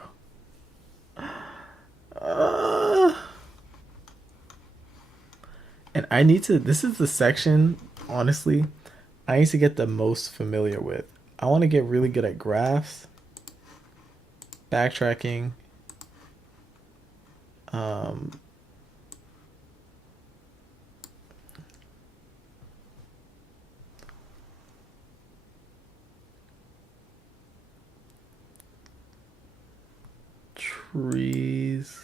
And I need to, this is the section, honestly, I need to get the most familiar with. I want to get really good at graphs, backtracking, trees.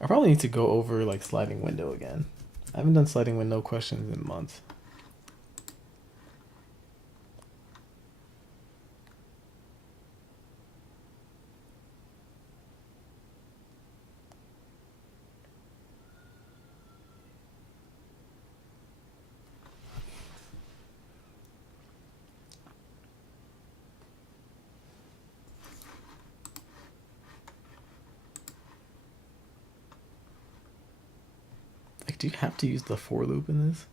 I probably need to go over like sliding window again. I haven't done sliding window questions in months. Like, do you have to use the for loop in this?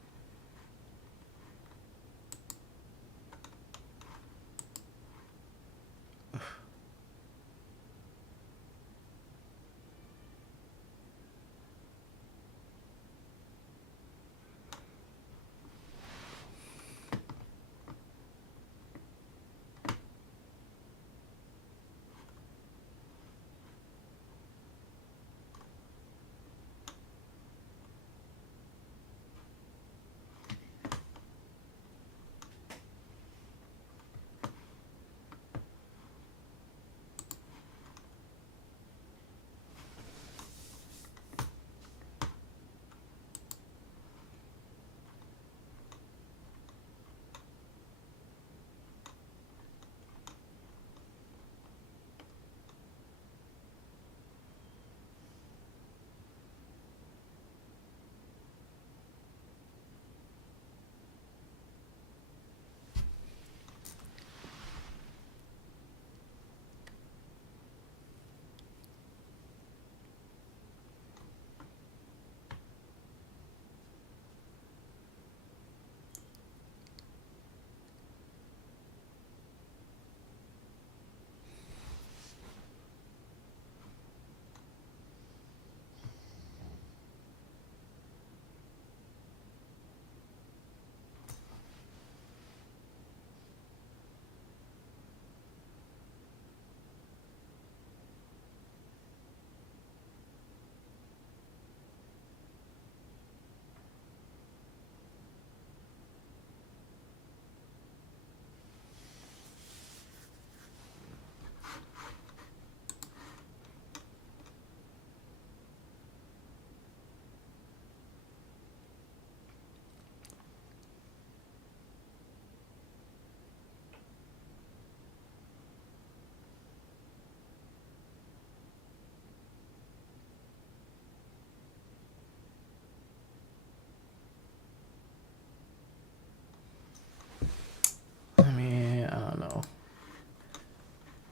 I mean, I don't know.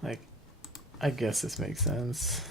Like, I guess this makes sense.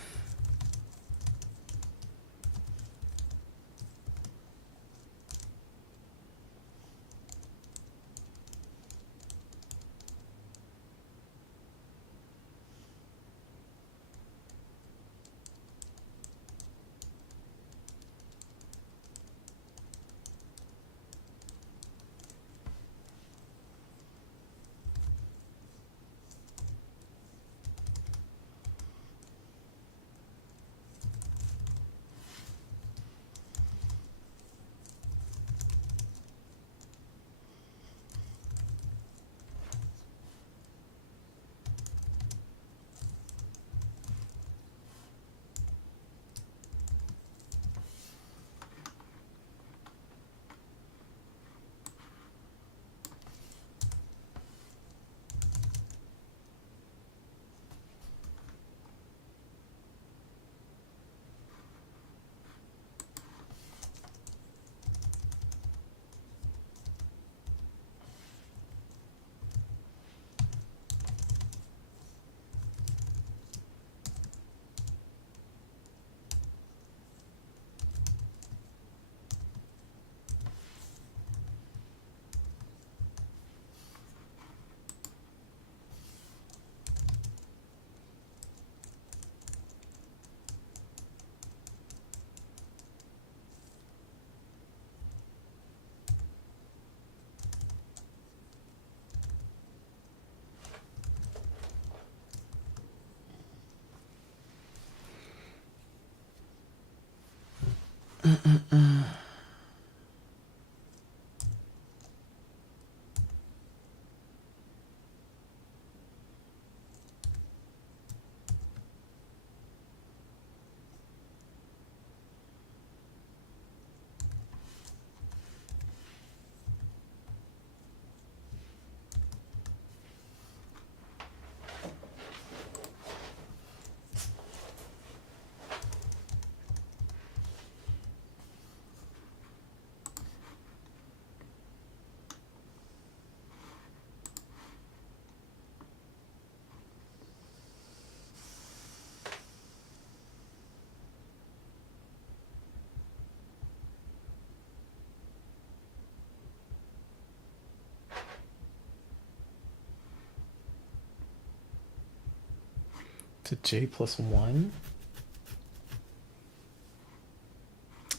To j plus 1?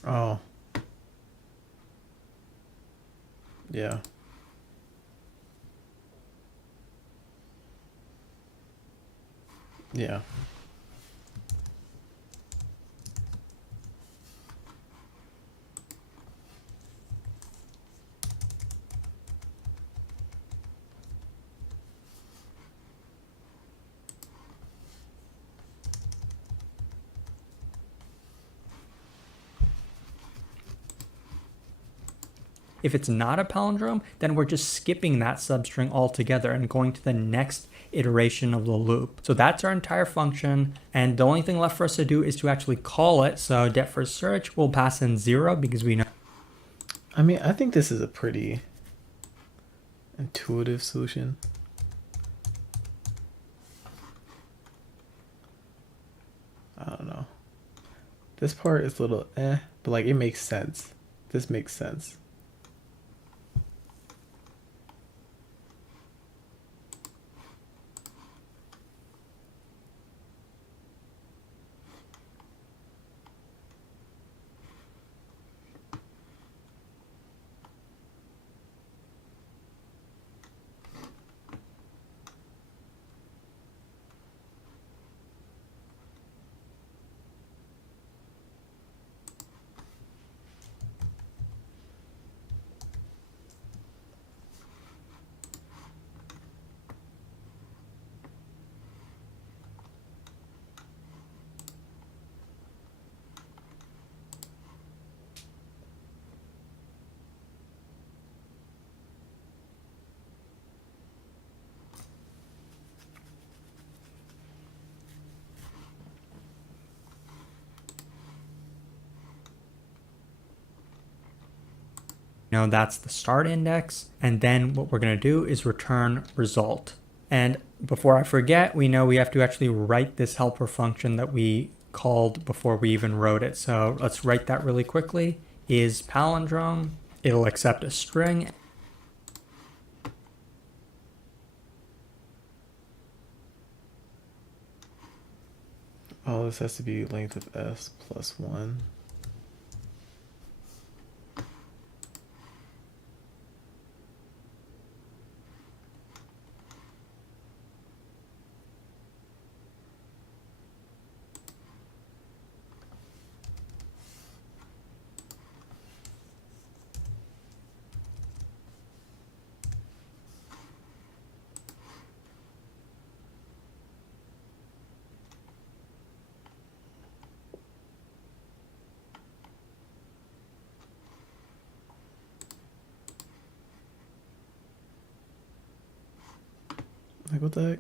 Oh. Yeah. Yeah. If it's not a palindrome, then we're just skipping that substring altogether and going to the next iteration of the loop. So that's our entire function, and the only thing left for us to do is to actually call it. So depth first search will pass in 0 because we know. I mean, I think this is a pretty intuitive solution. I don't know. This part is a little but like it makes sense. This makes sense. You know, that's the start index, and then what we're going to do is return result. And before I forget, we know we have to actually write this helper function that we called before we even wrote it. So let's write that really quickly. Is palindrome, it'll accept a string. Oh, this has to be length of s plus 1. Like, what the heck?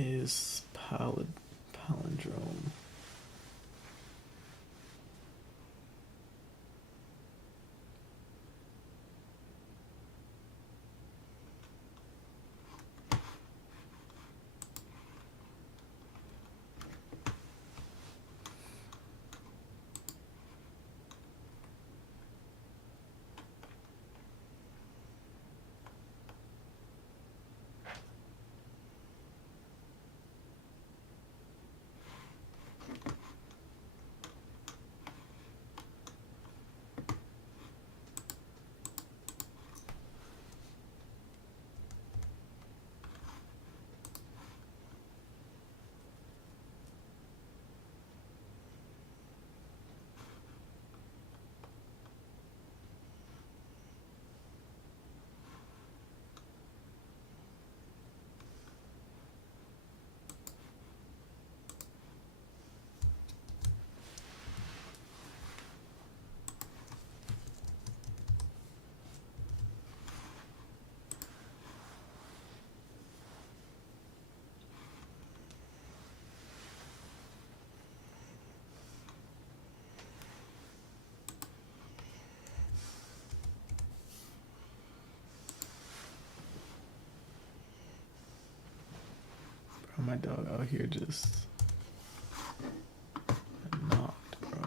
is palindrome? Bro, my dog out here just knocked, bro.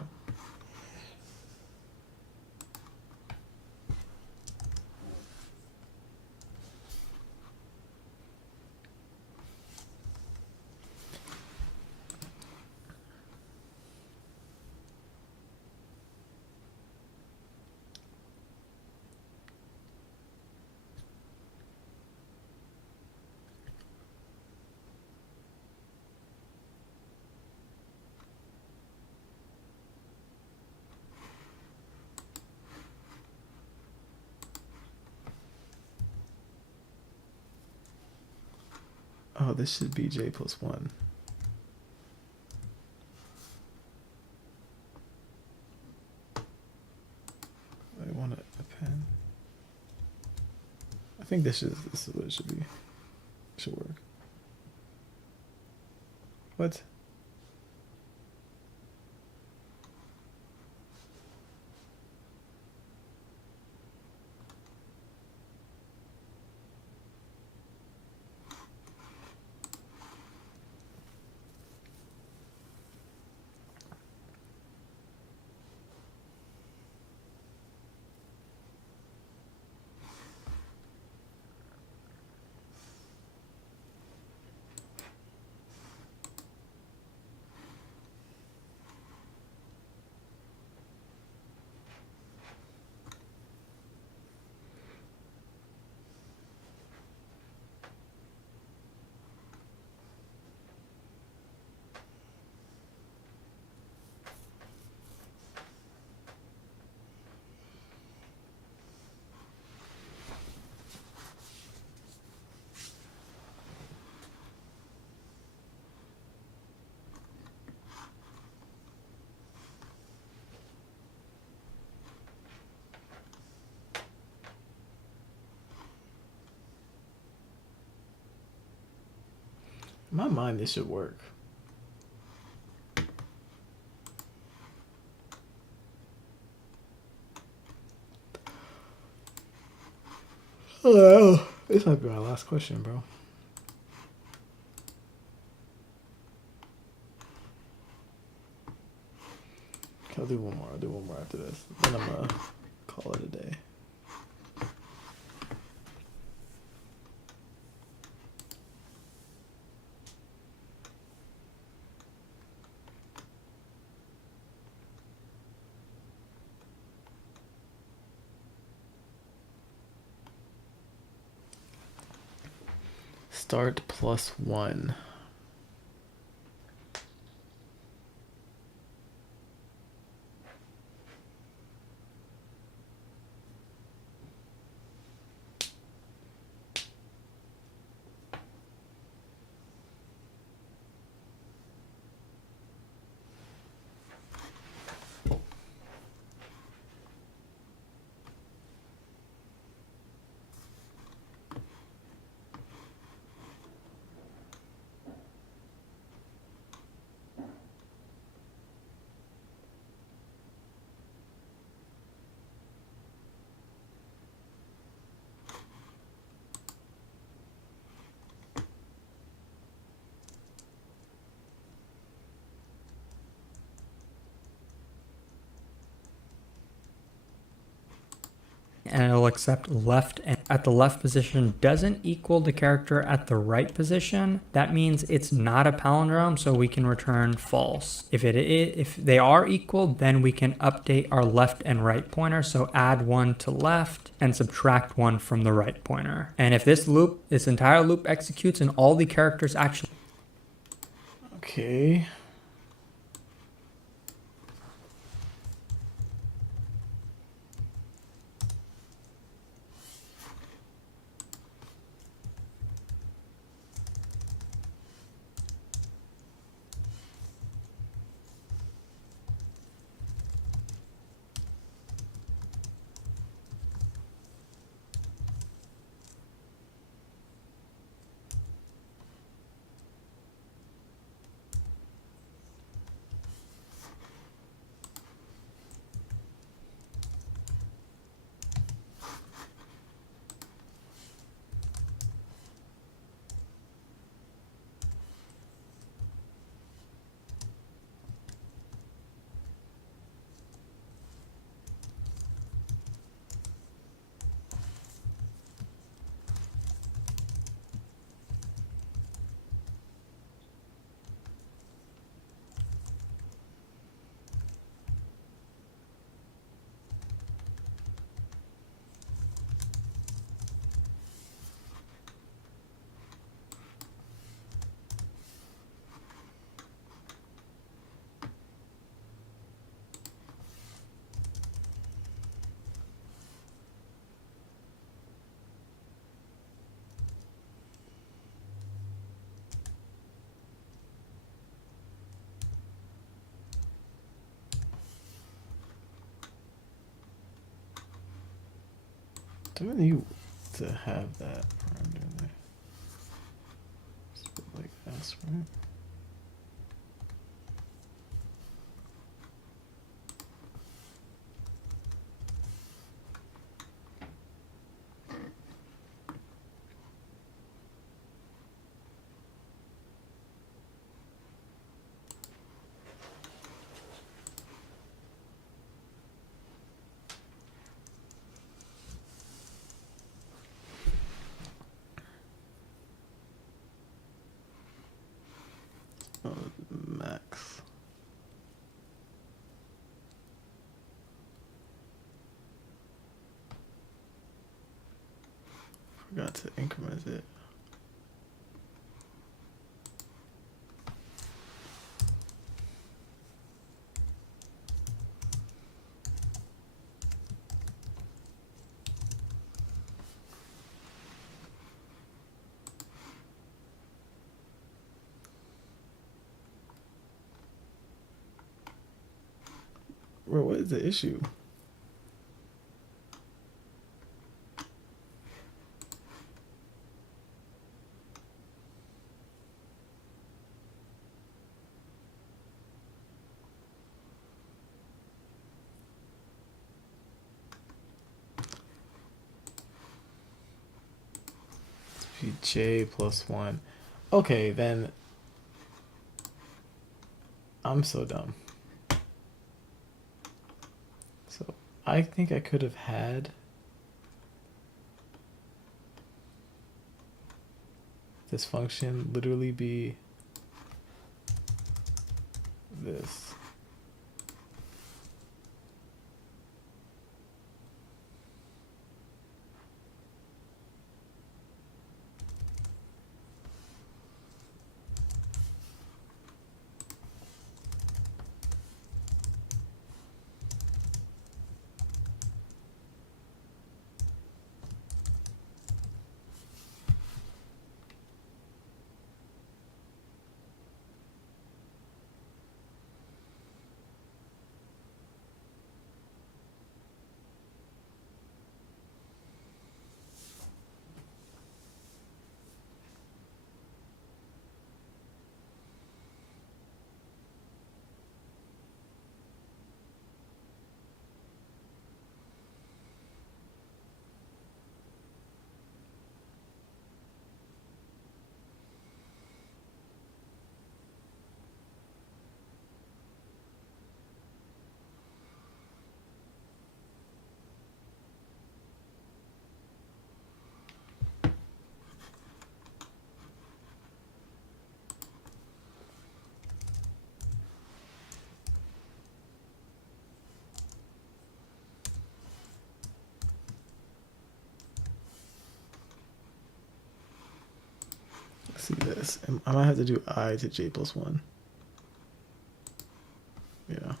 Oh, this should be J plus 1. I want a pen. I think this is what it should be. It should work. What? In my mind, this should work. Oh, this might be my last question, bro. Okay, I'll do one more. I'll do one more after this. Then I'm gonna call it a day. Start plus 1. and it'll accept left and at the left position doesn't equal the character at the right position, that means it's not a palindrome, so we can return false. If they are equal, then we can update our left and right pointer, so add 1 to left and subtract 1 from the right pointer. And if this entire loop executes and all the characters actually... Okay. Do I need to have that parameter there? Just put like S, right? Max. Forgot to increment it. Bro, what is the issue? J plus 1. Okay, then I'm so dumb. So I think I could have had this function literally be this. Let's see this. I might have to do I to j plus 1. Yeah.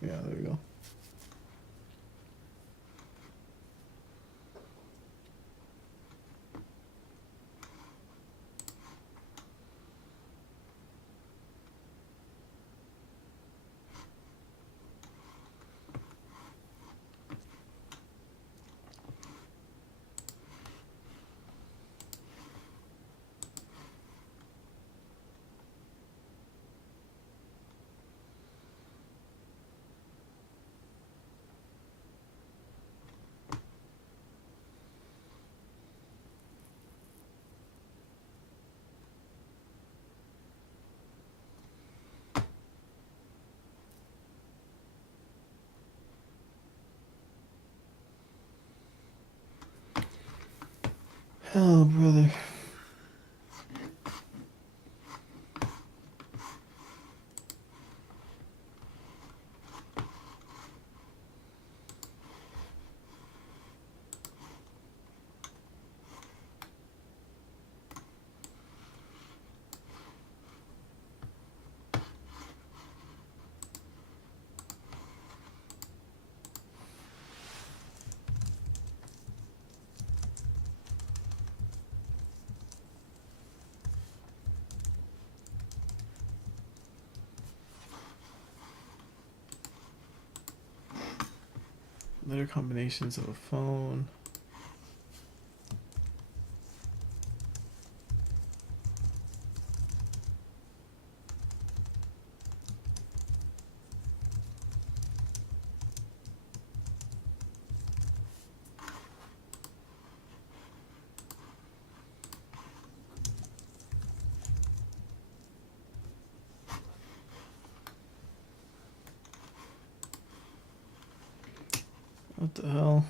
Yeah, there we go. Oh, brother. Letter combinations of a phone. What the hell?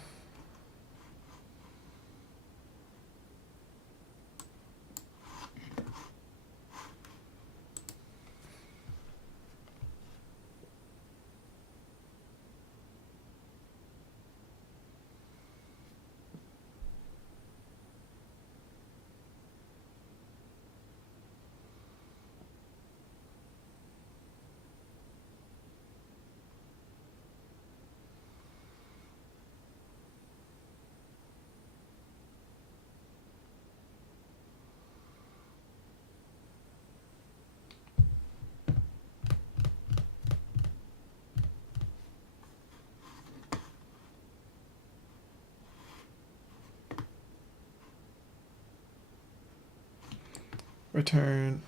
Return.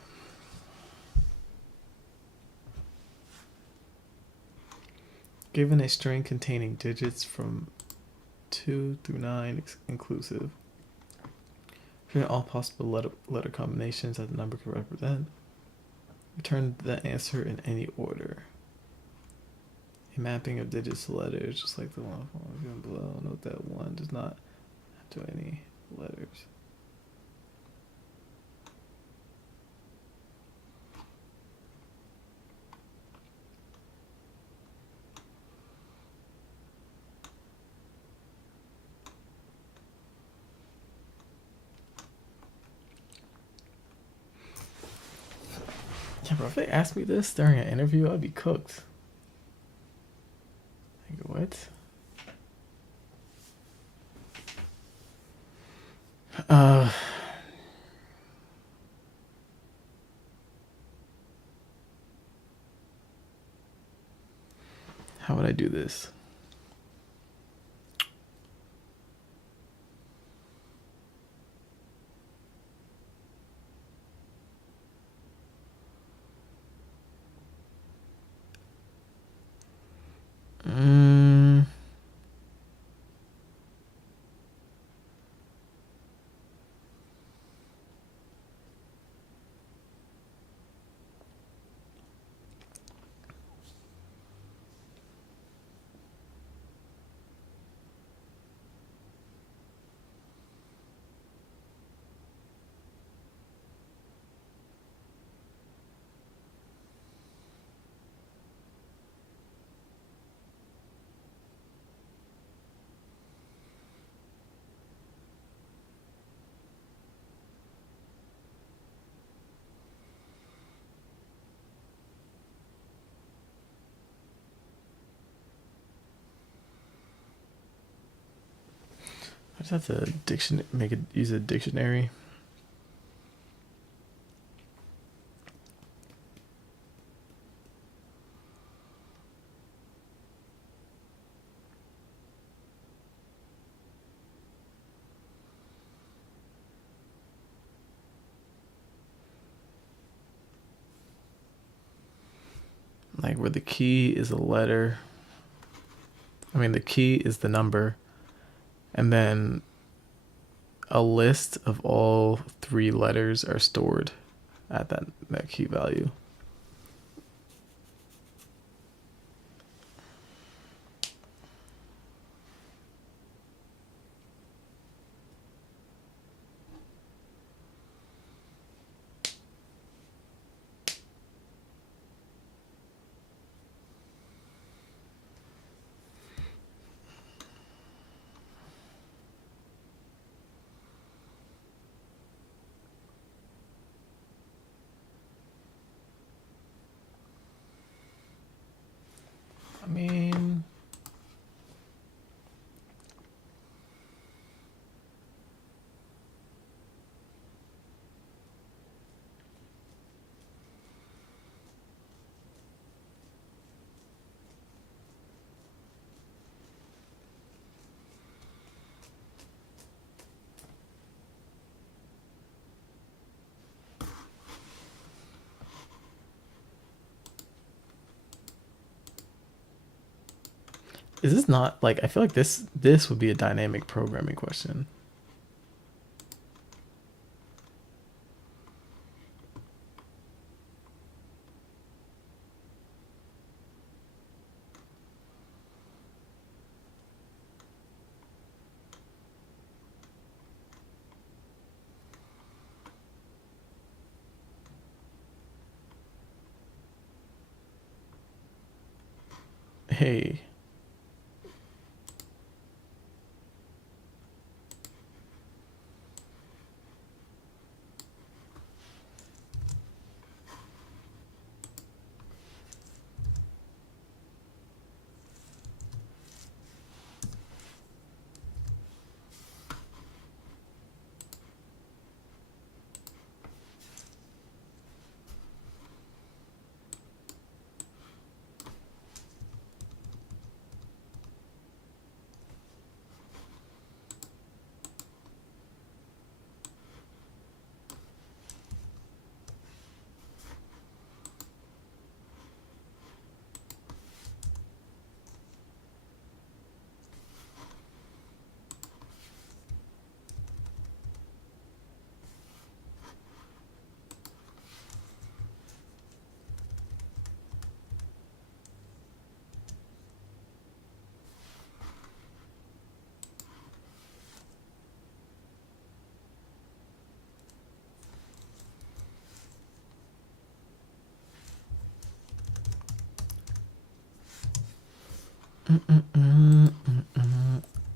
Given a string containing digits from 2 through 9 inclusive. Print all possible letter combinations that the number can represent. Return the answer in any order. A mapping of digits to letters, just like the one given below. Note that 1 does not have to any letters. Yeah, bro, if they asked me this during an interview, I'd be cooked. Like, what? How would I do this? have to use a dictionary. Like where the key is a letter. I mean, the key is the number, and then a list of all 3 letters are stored at that key value. I mean, is this not like, I feel like this would be a dynamic programming question. Hey.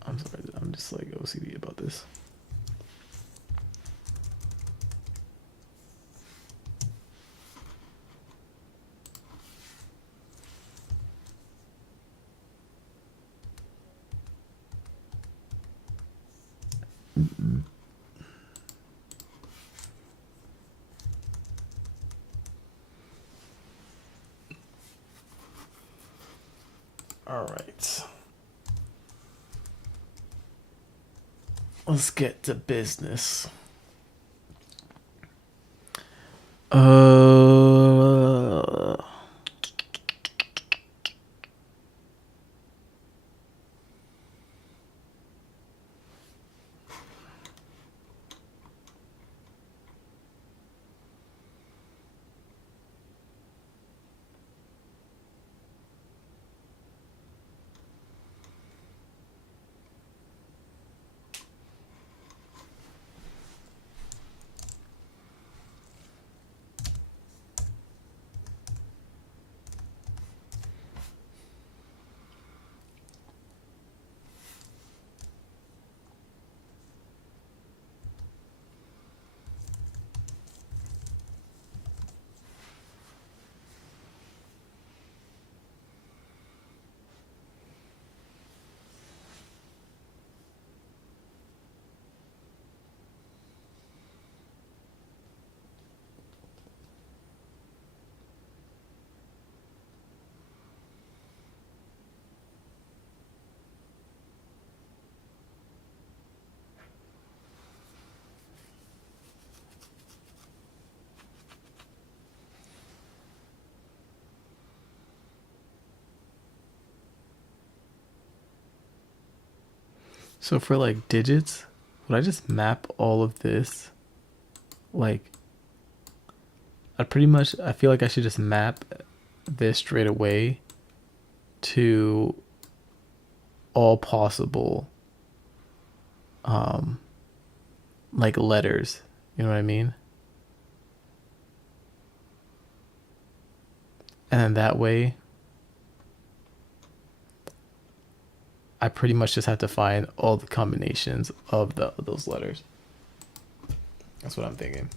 I'm sorry, I'm just like OCD about this. All right. Let's get to business. So for like digits, would I just map all of this? Like, I feel like I should just map this straight away to all possible, like letters. You know what I mean? And then that way, I pretty much just have to find all the combinations of those letters. That's what I'm thinking.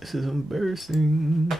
This is embarrassing.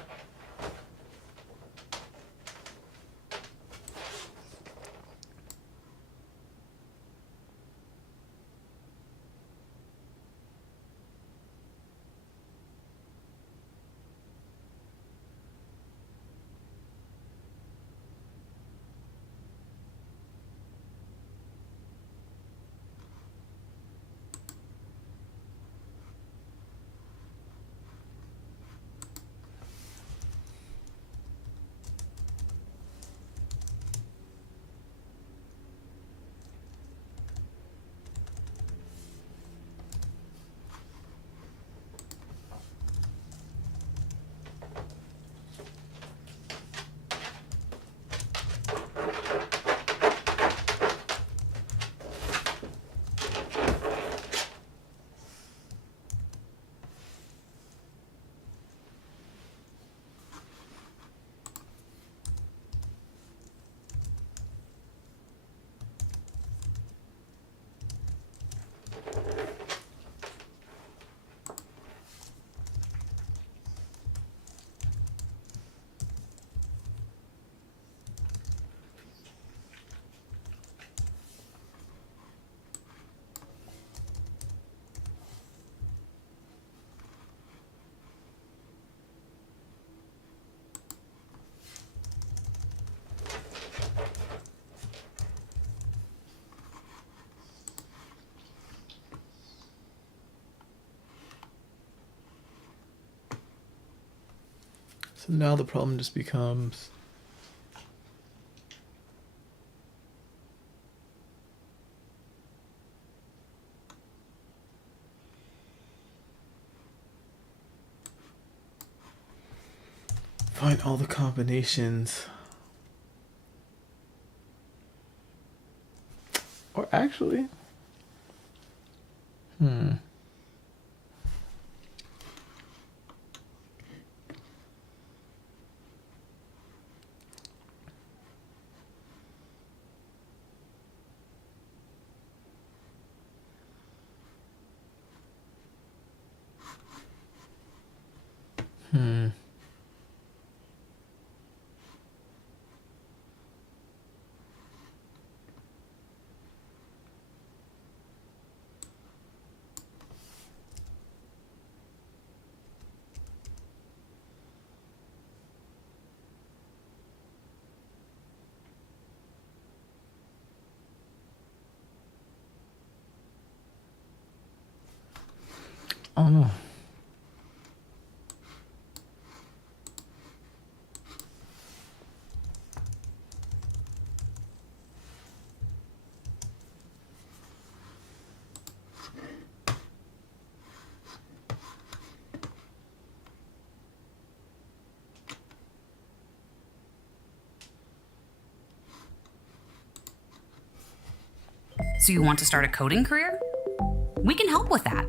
So now the problem just becomes find all the combinations. Or actually, oh no. So you want to start a coding career? We can help with that.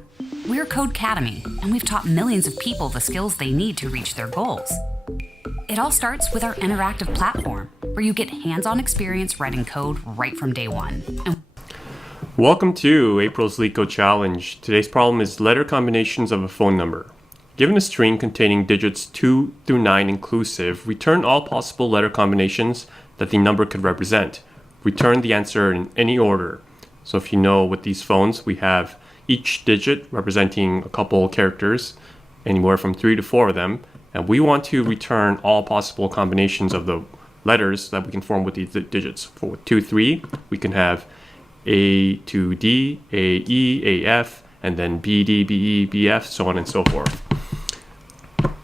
We're Codecademy, and we've taught millions of people the skills they need to reach their goals. It all starts with our interactive platform, where you get hands-on experience writing code right from day one. Welcome to April's Leetcode Challenge. Today's problem is letter combinations of a phone number. Given a string containing digits 2 through 9 inclusive, return all possible letter combinations that the number could represent. Return the answer in any order. So if you know with these phones, we have each digit representing a couple characters, anywhere from 3 to 4 of them, and we want to return all possible combinations of the letters that we can form with these digits. For with 2, 3, we can have A to D, A, E, A, F, and then B, D, B, E, B, F, so on and so forth.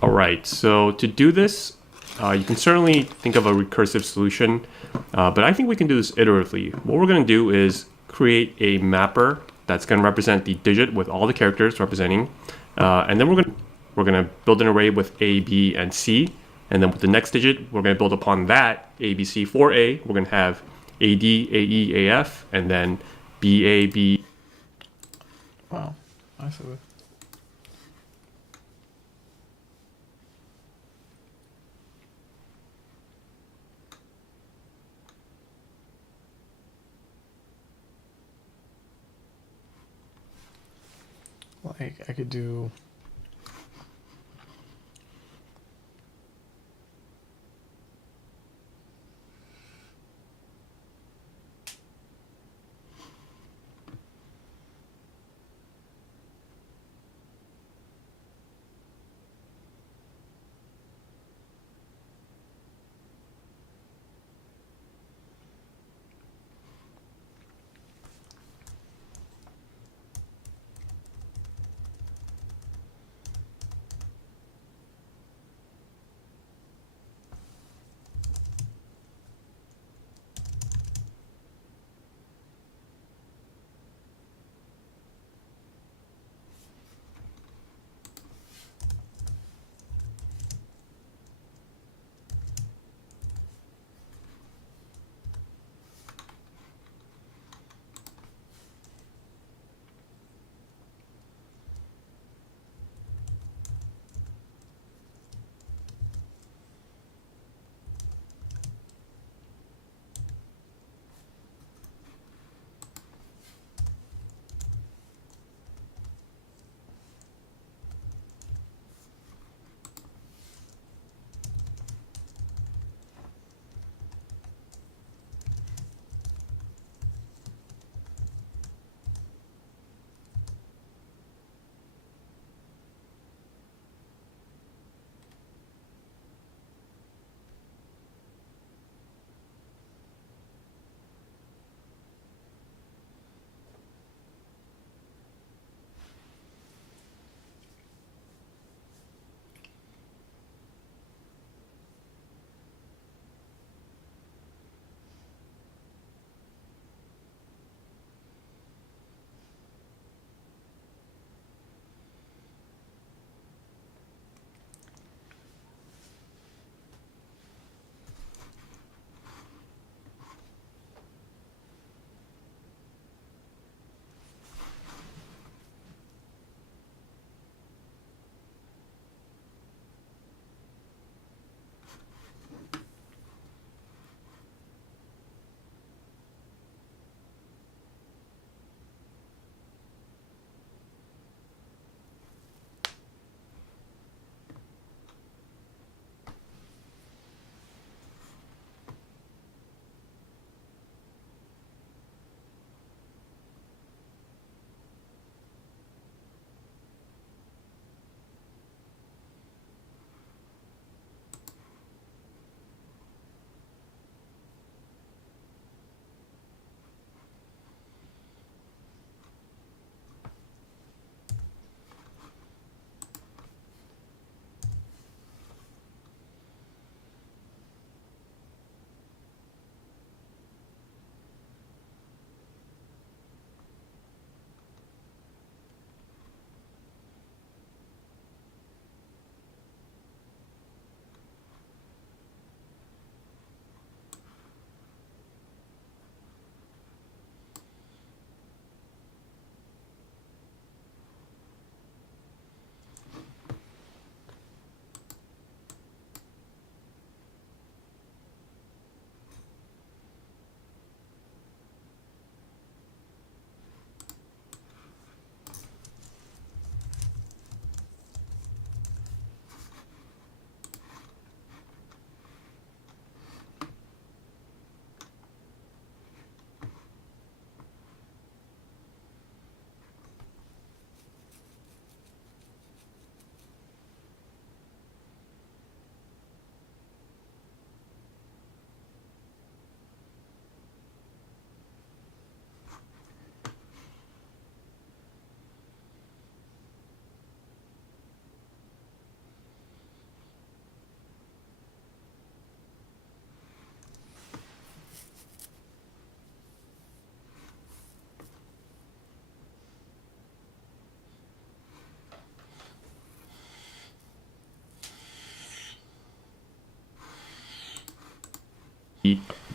All right, so to do this, you can certainly think of a recursive solution, but I think we can do this iteratively. What we're going to do is create a mapper that's going to represent the digit with all the characters representing, and then we're going to build an array with A, B, and C, and then with the next digit, we're going to build upon that A, B, C. For A, we're going to have A, D, A, E, A, F, and then B, A, B. Wow, I see. Like I could do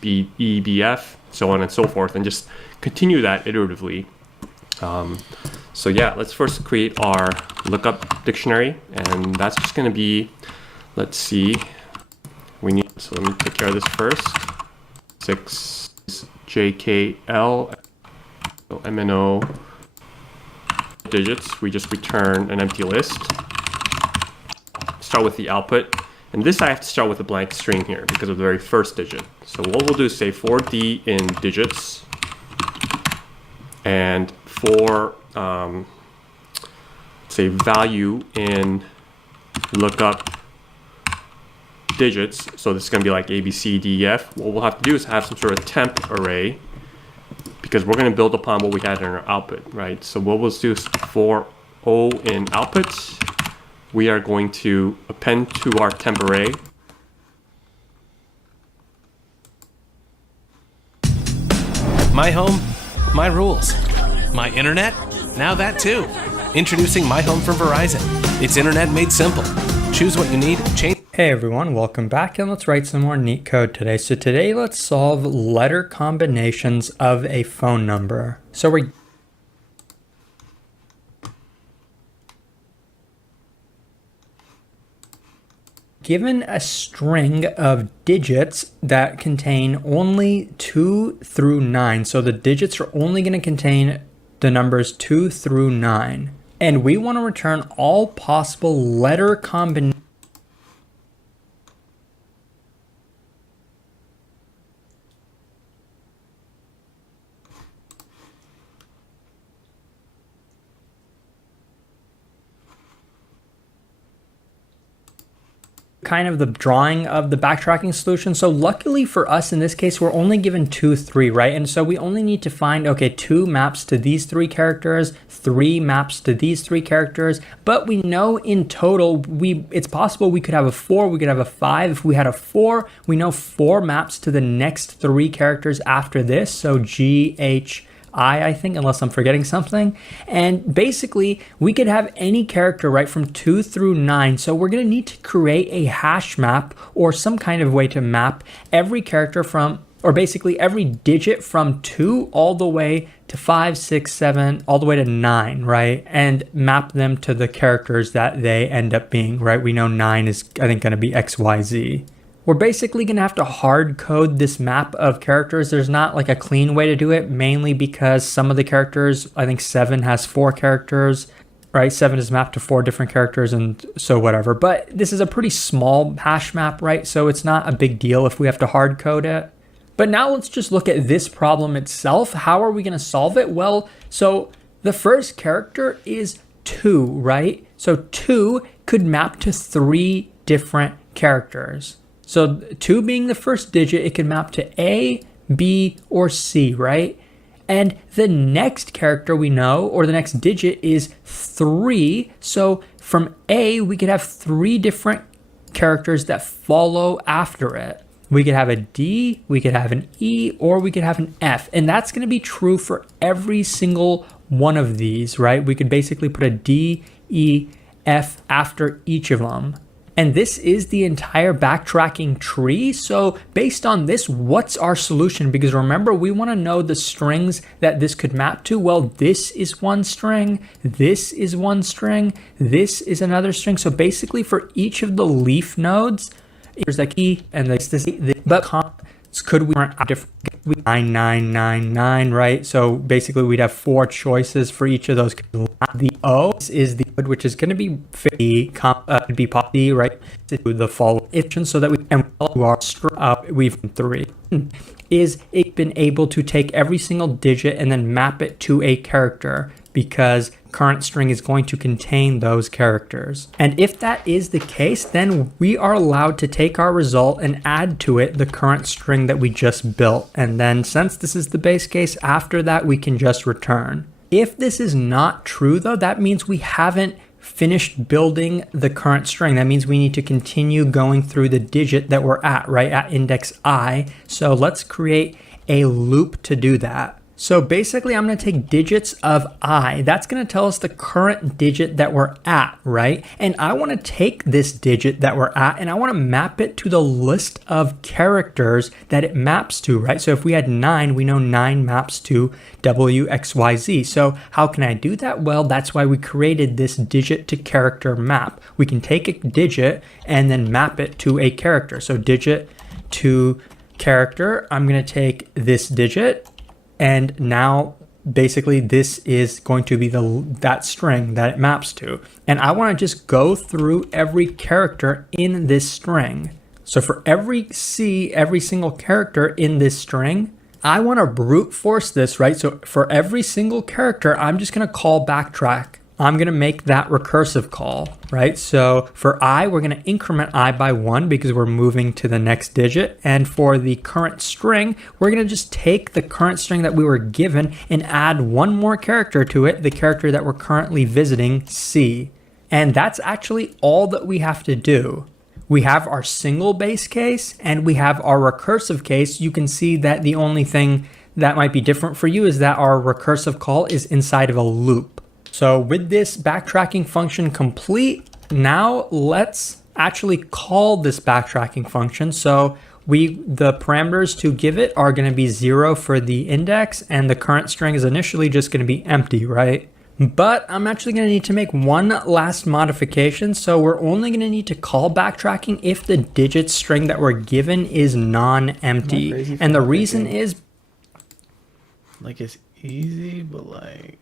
EBF, so on and so forth, and just continue that iteratively. So yeah, let's first create our lookup dictionary, and that's just going to be, let's see, so let me take care of this first. 6 JKL, so MNO digits. We just return an empty list. Start with the output, and this I have to start with a blank string here because of the very first digit. So what we'll do is say for D in digits, and for say value in lookup digits, so this is going to be like A, B, C, D, E, F. What we'll have to do is have some sort of temp array, because we're going to build upon what we had in our output, right? So what we'll do is for O in output, we are going to append to our temp array My home, my rules. My internet, now that too. Introducing My Home from Verizon. It's internet made simple. Choose what you need, change. Hey everyone, welcome back, and let's write some more neat code today. So today let's solve letter combinations of a phone number. So we're given a string of digits that contain only 2 through 9. So the digits are only going to contain the numbers 2 through 9. And we want to return all possible letter combinations. Kind of the drawing of the backtracking solution. So luckily for us in this case, we're only given 2, 3, right? And so we only need to find, okay, 2 maps to these 3 characters, 3 maps to these 3 characters, but we know in total, it's possible we could have a 4, we could have a 5. If we had a 4, we know 4 maps to the next 3 characters after this. So G, H, I think, unless I'm forgetting something. And basically, we could have any character, right, from 2 through 9. So we're going to need to create a hash map or some kind of way to map every character from, or basically every digit from 2 all the way to 5, 6, 7, all the way to 9, right? And map them to the characters that they end up being, right? We know 9 is, I think, going to be X, Y, Z. We're basically going to have to hard code this map of characters. There's not like a clean way to do it, mainly because some of the characters, I think 7 has 4 characters, right? 7 is mapped to 4 different characters, and so whatever. But this is a pretty small hash map, right? So it's not a big deal if we have to hard code it. But now let's just look at this problem itself. How are we going to solve it? Well, so the first character is 2, right? So 2 could map to 3 different characters. So 2 being the first digit, it could map to A, B, or C, right? And the next character we know, or the next digit, is 3. So from A, we could have 3 different characters that follow after it. We could have a D, we could have an E, or we could have an F. And that's going to be true for every single one of these, right? We could basically put a D, E, F after each of them. And this is the entire backtracking tree. So based on this, what's our solution? Because remember, we want to know the strings that this could map to. Well, this is one string, this is one string, this is another string. So basically for each of the leaf nodes, there's like E and this, but could we run different 9999, right? So basically we'd have 4 choices for each of those. The O is the code, which is going to be 50, could be pop D, right? To the following iterations, so that we can do our we've 3 is it been able to take every single digit and then map it to a character, because current string is going to contain those characters. And if that is the case, then we are allowed to take our result and add to it the current string that we just built. And then since this is the base case, after that we can just return. If this is not true though, that means we haven't finished building the current string. That means we need to continue going through the digit that we're at, right? At index I. So let's create a loop to do that. So basically, I'm going to take digits of I. That's going to tell us the current digit that we're at, right? And I want to take this digit that we're at and I want to map it to the list of characters that it maps to, right? So if we had 9, we know 9 maps to WXYZ. So how can I do that? Well, that's why we created this digit to character map. We can take a digit and then map it to a character. So digit to character, I'm going to take this digit. And now basically this is going to be that string that it maps to. And I want to just go through every character in this string. So for every single character in this string, I want to brute force this, right? So for every single character, I'm just going to call backtrack. I'm going to make that recursive call, right? So for I, we're going to increment I by 1 because we're moving to the next digit. And for the current string, we're going to just take the current string that we were given and add one more character to it, the character that we're currently visiting, C. And that's actually all that we have to do. We have our single base case and we have our recursive case. You can see that the only thing that might be different for you is that our recursive call is inside of a loop. So with this backtracking function complete, now let's actually call this backtracking function. So the parameters to give it are going to be 0 for the index and the current string is initially just going to be empty, right? But I'm actually going to need to make one last modification. So we're only going to need to call backtracking if the digit string that we're given is non-empty. And the reason is... Like it's easy, but like...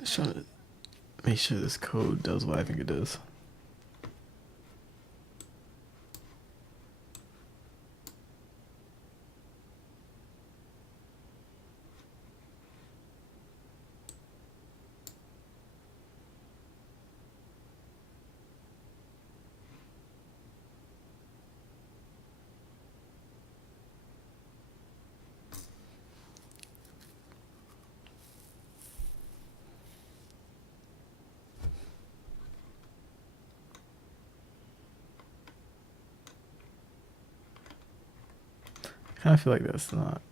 Just trying to make sure this code does what I think it does. I kind of feel like that's not.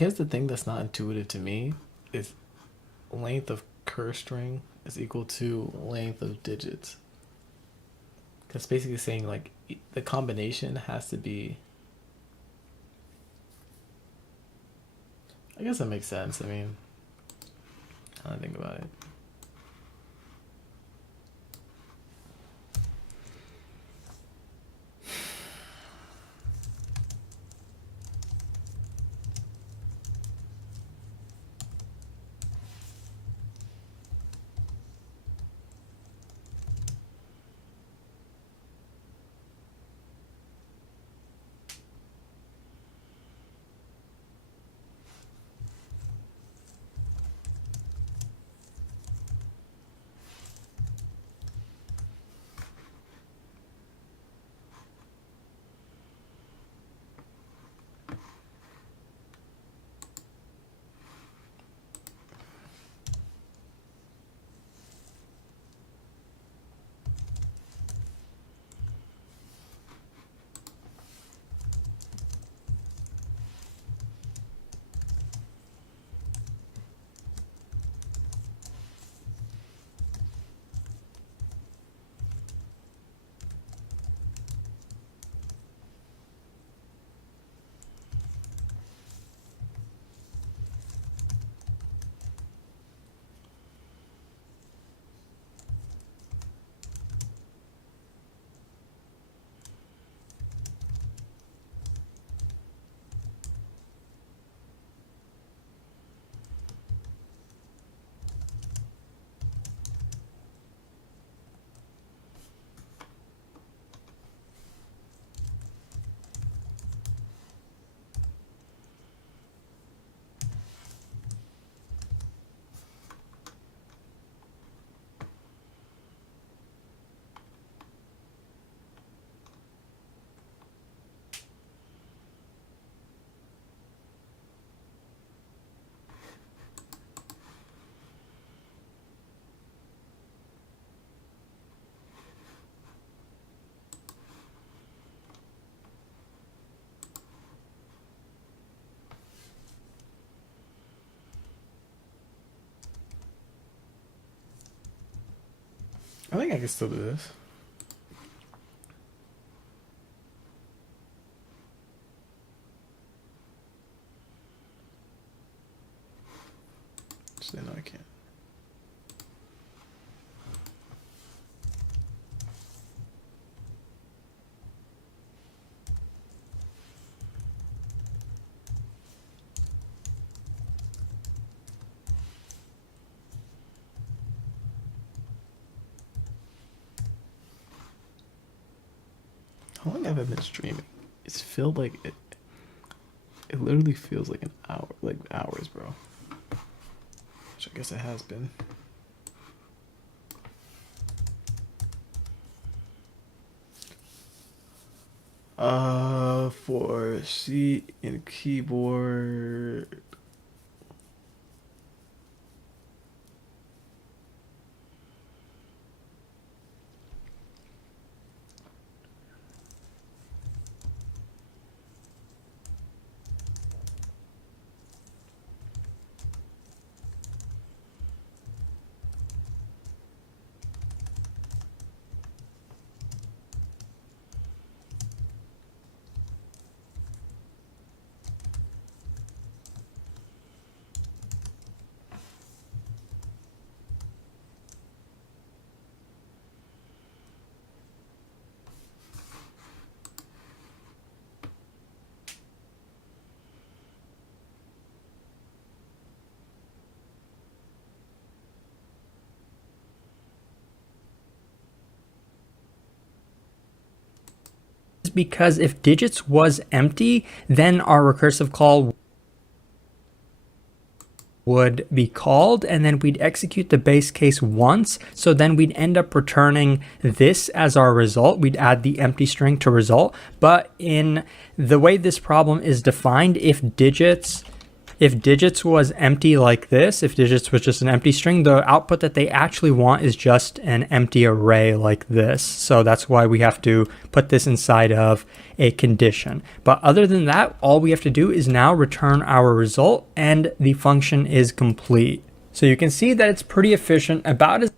guess the thing that's not intuitive to me is length of cur string is equal to length of digits. That's basically saying like the combination has to be. I guess that makes sense. I mean, I don't think about it. I think I can still do this. Actually, no, I can't. How long have I been streaming? It's felt like it. It literally feels like an hour, like hours, bro. Which I guess it has been. For C and keyboard. Because if digits was empty, then our recursive call would be called, and then we'd execute the base case once. So then we'd end up returning this as our result. We'd add the empty string to result. But in the way this problem is defined, if digits If digits was empty like this, if digits was just an empty string, the output that they actually want is just an empty array like this. So that's why we have to put this inside of a condition. But other than that, all we have to do is now return our result and the function is complete. So you can see that it's pretty efficient, about as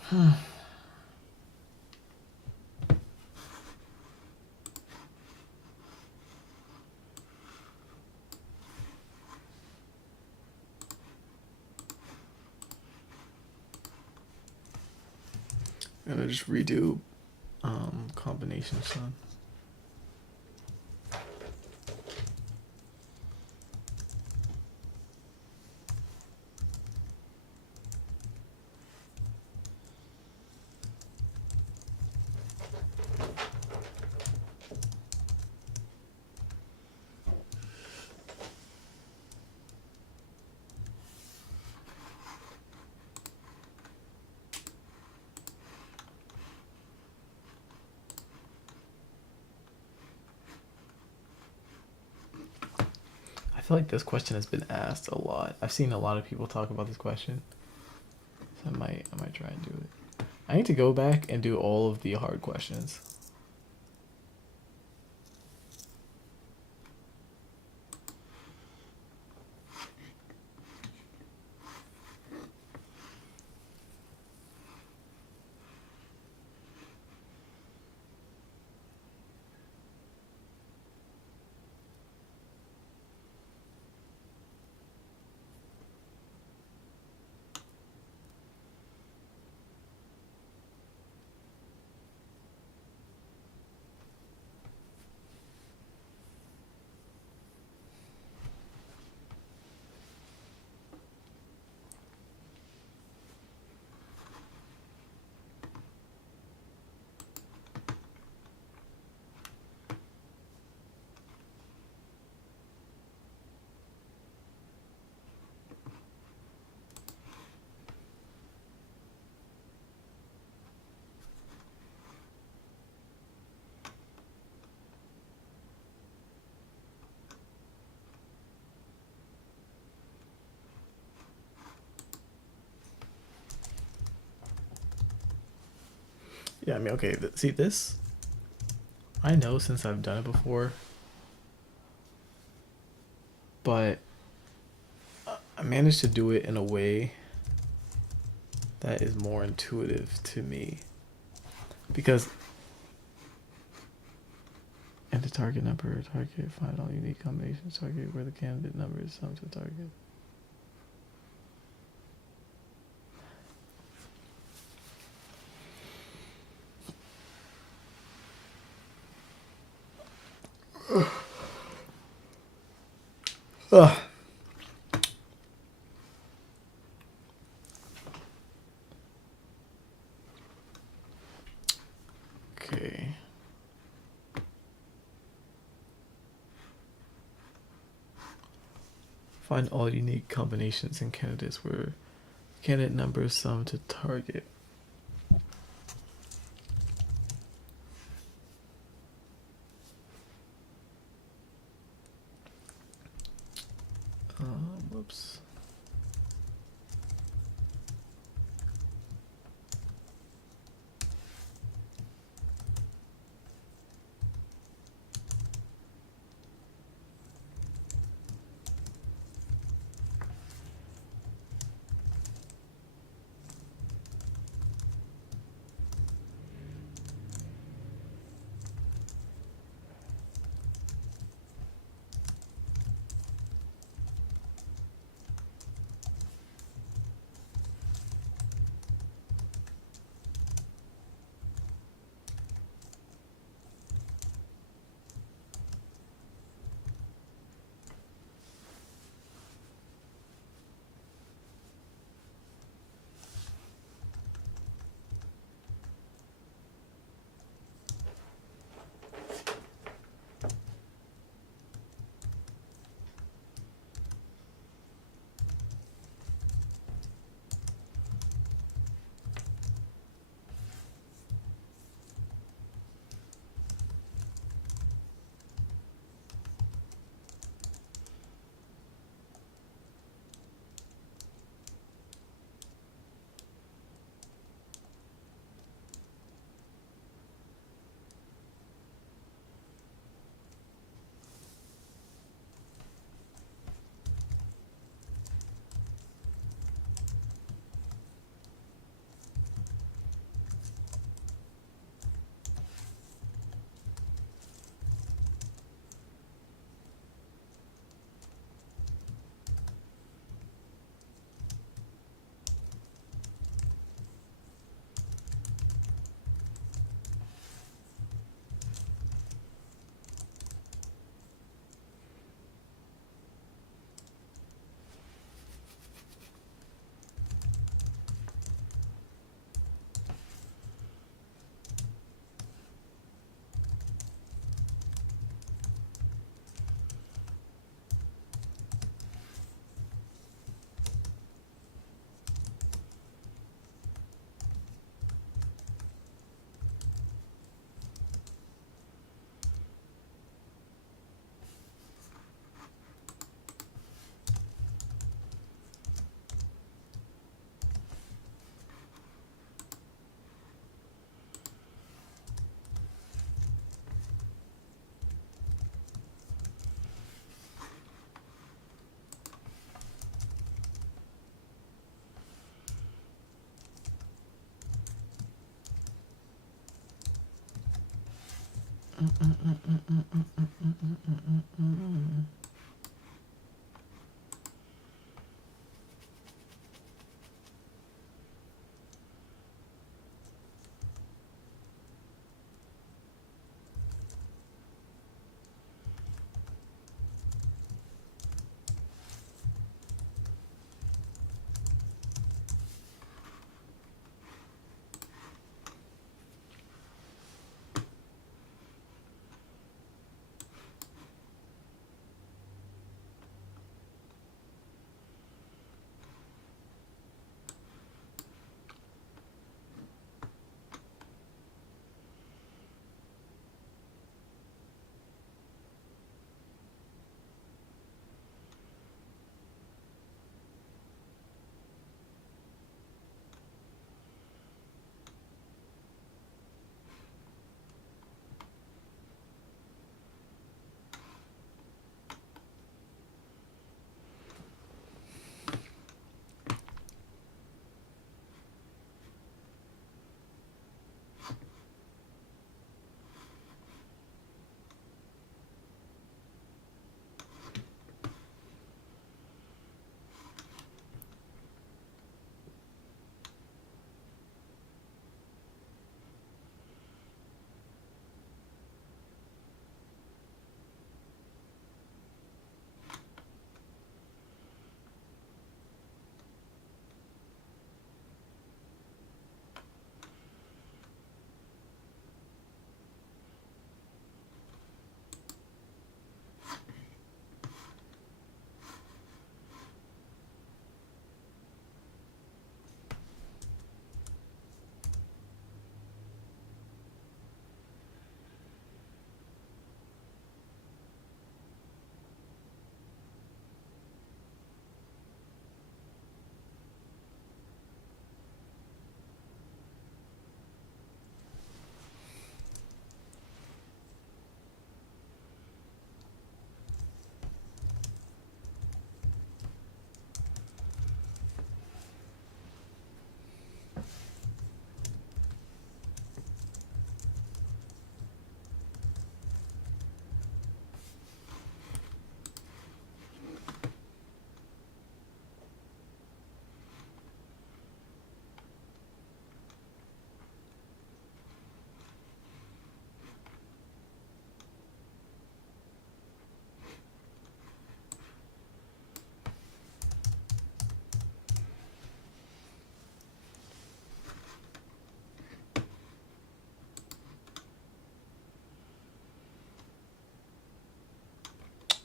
I'm gonna just redo combination sum. I feel like this question has been asked a lot. I've seen a lot of people talk about this question. So I might try and do it. I need to go back and do all of the hard questions. Yeah, I mean, okay, see this? I know since I've done it before, but I managed to do it in a way that is more intuitive to me. Because enter target number, target, find all unique combinations, target where the candidate number is summed to target. Ugh. Okay. Find all unique combinations and candidates where candidate numbers sum to target. Oops.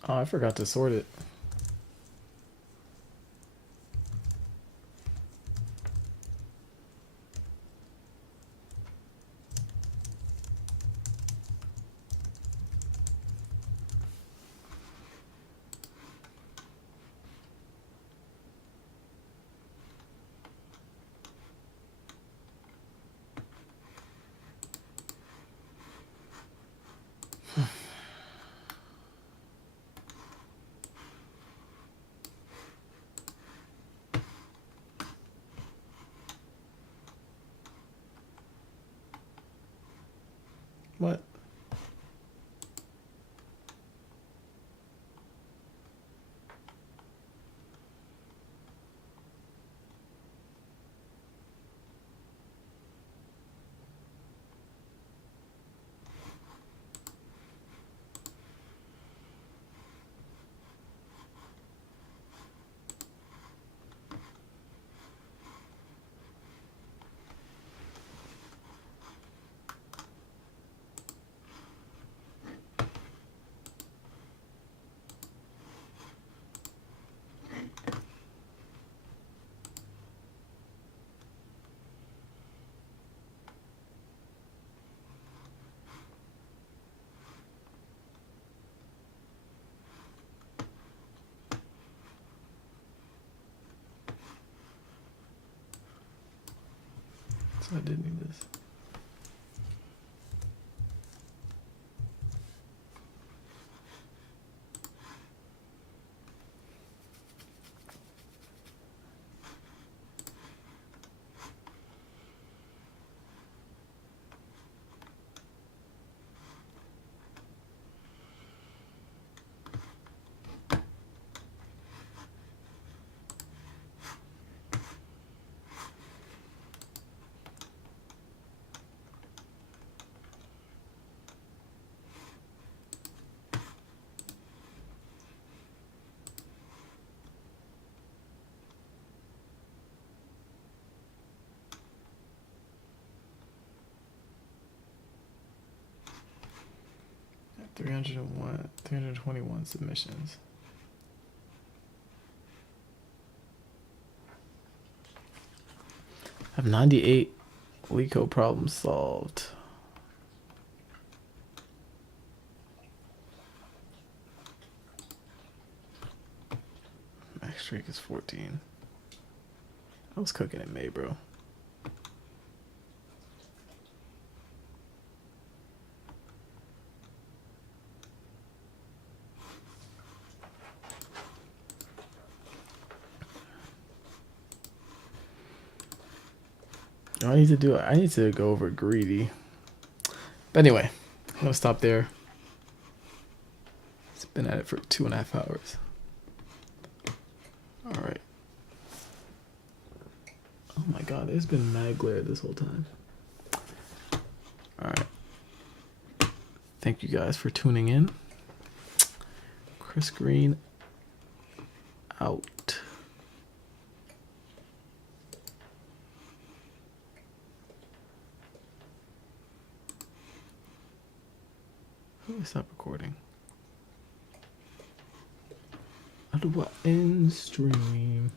Oh, I forgot to sort it. What? So I did need this. At 321 submissions. I have 98 Leetcode problems solved. Max streak is 14. I was cooking in May, bro. I need to do it. I need to go over greedy. But anyway, I'm gonna stop there. It's been at it for 2.5 hours. All right. Oh my God, there's been mad glare this whole time. All right. Thank you guys for tuning in. Chris Green out. Stop recording. How do I end stream?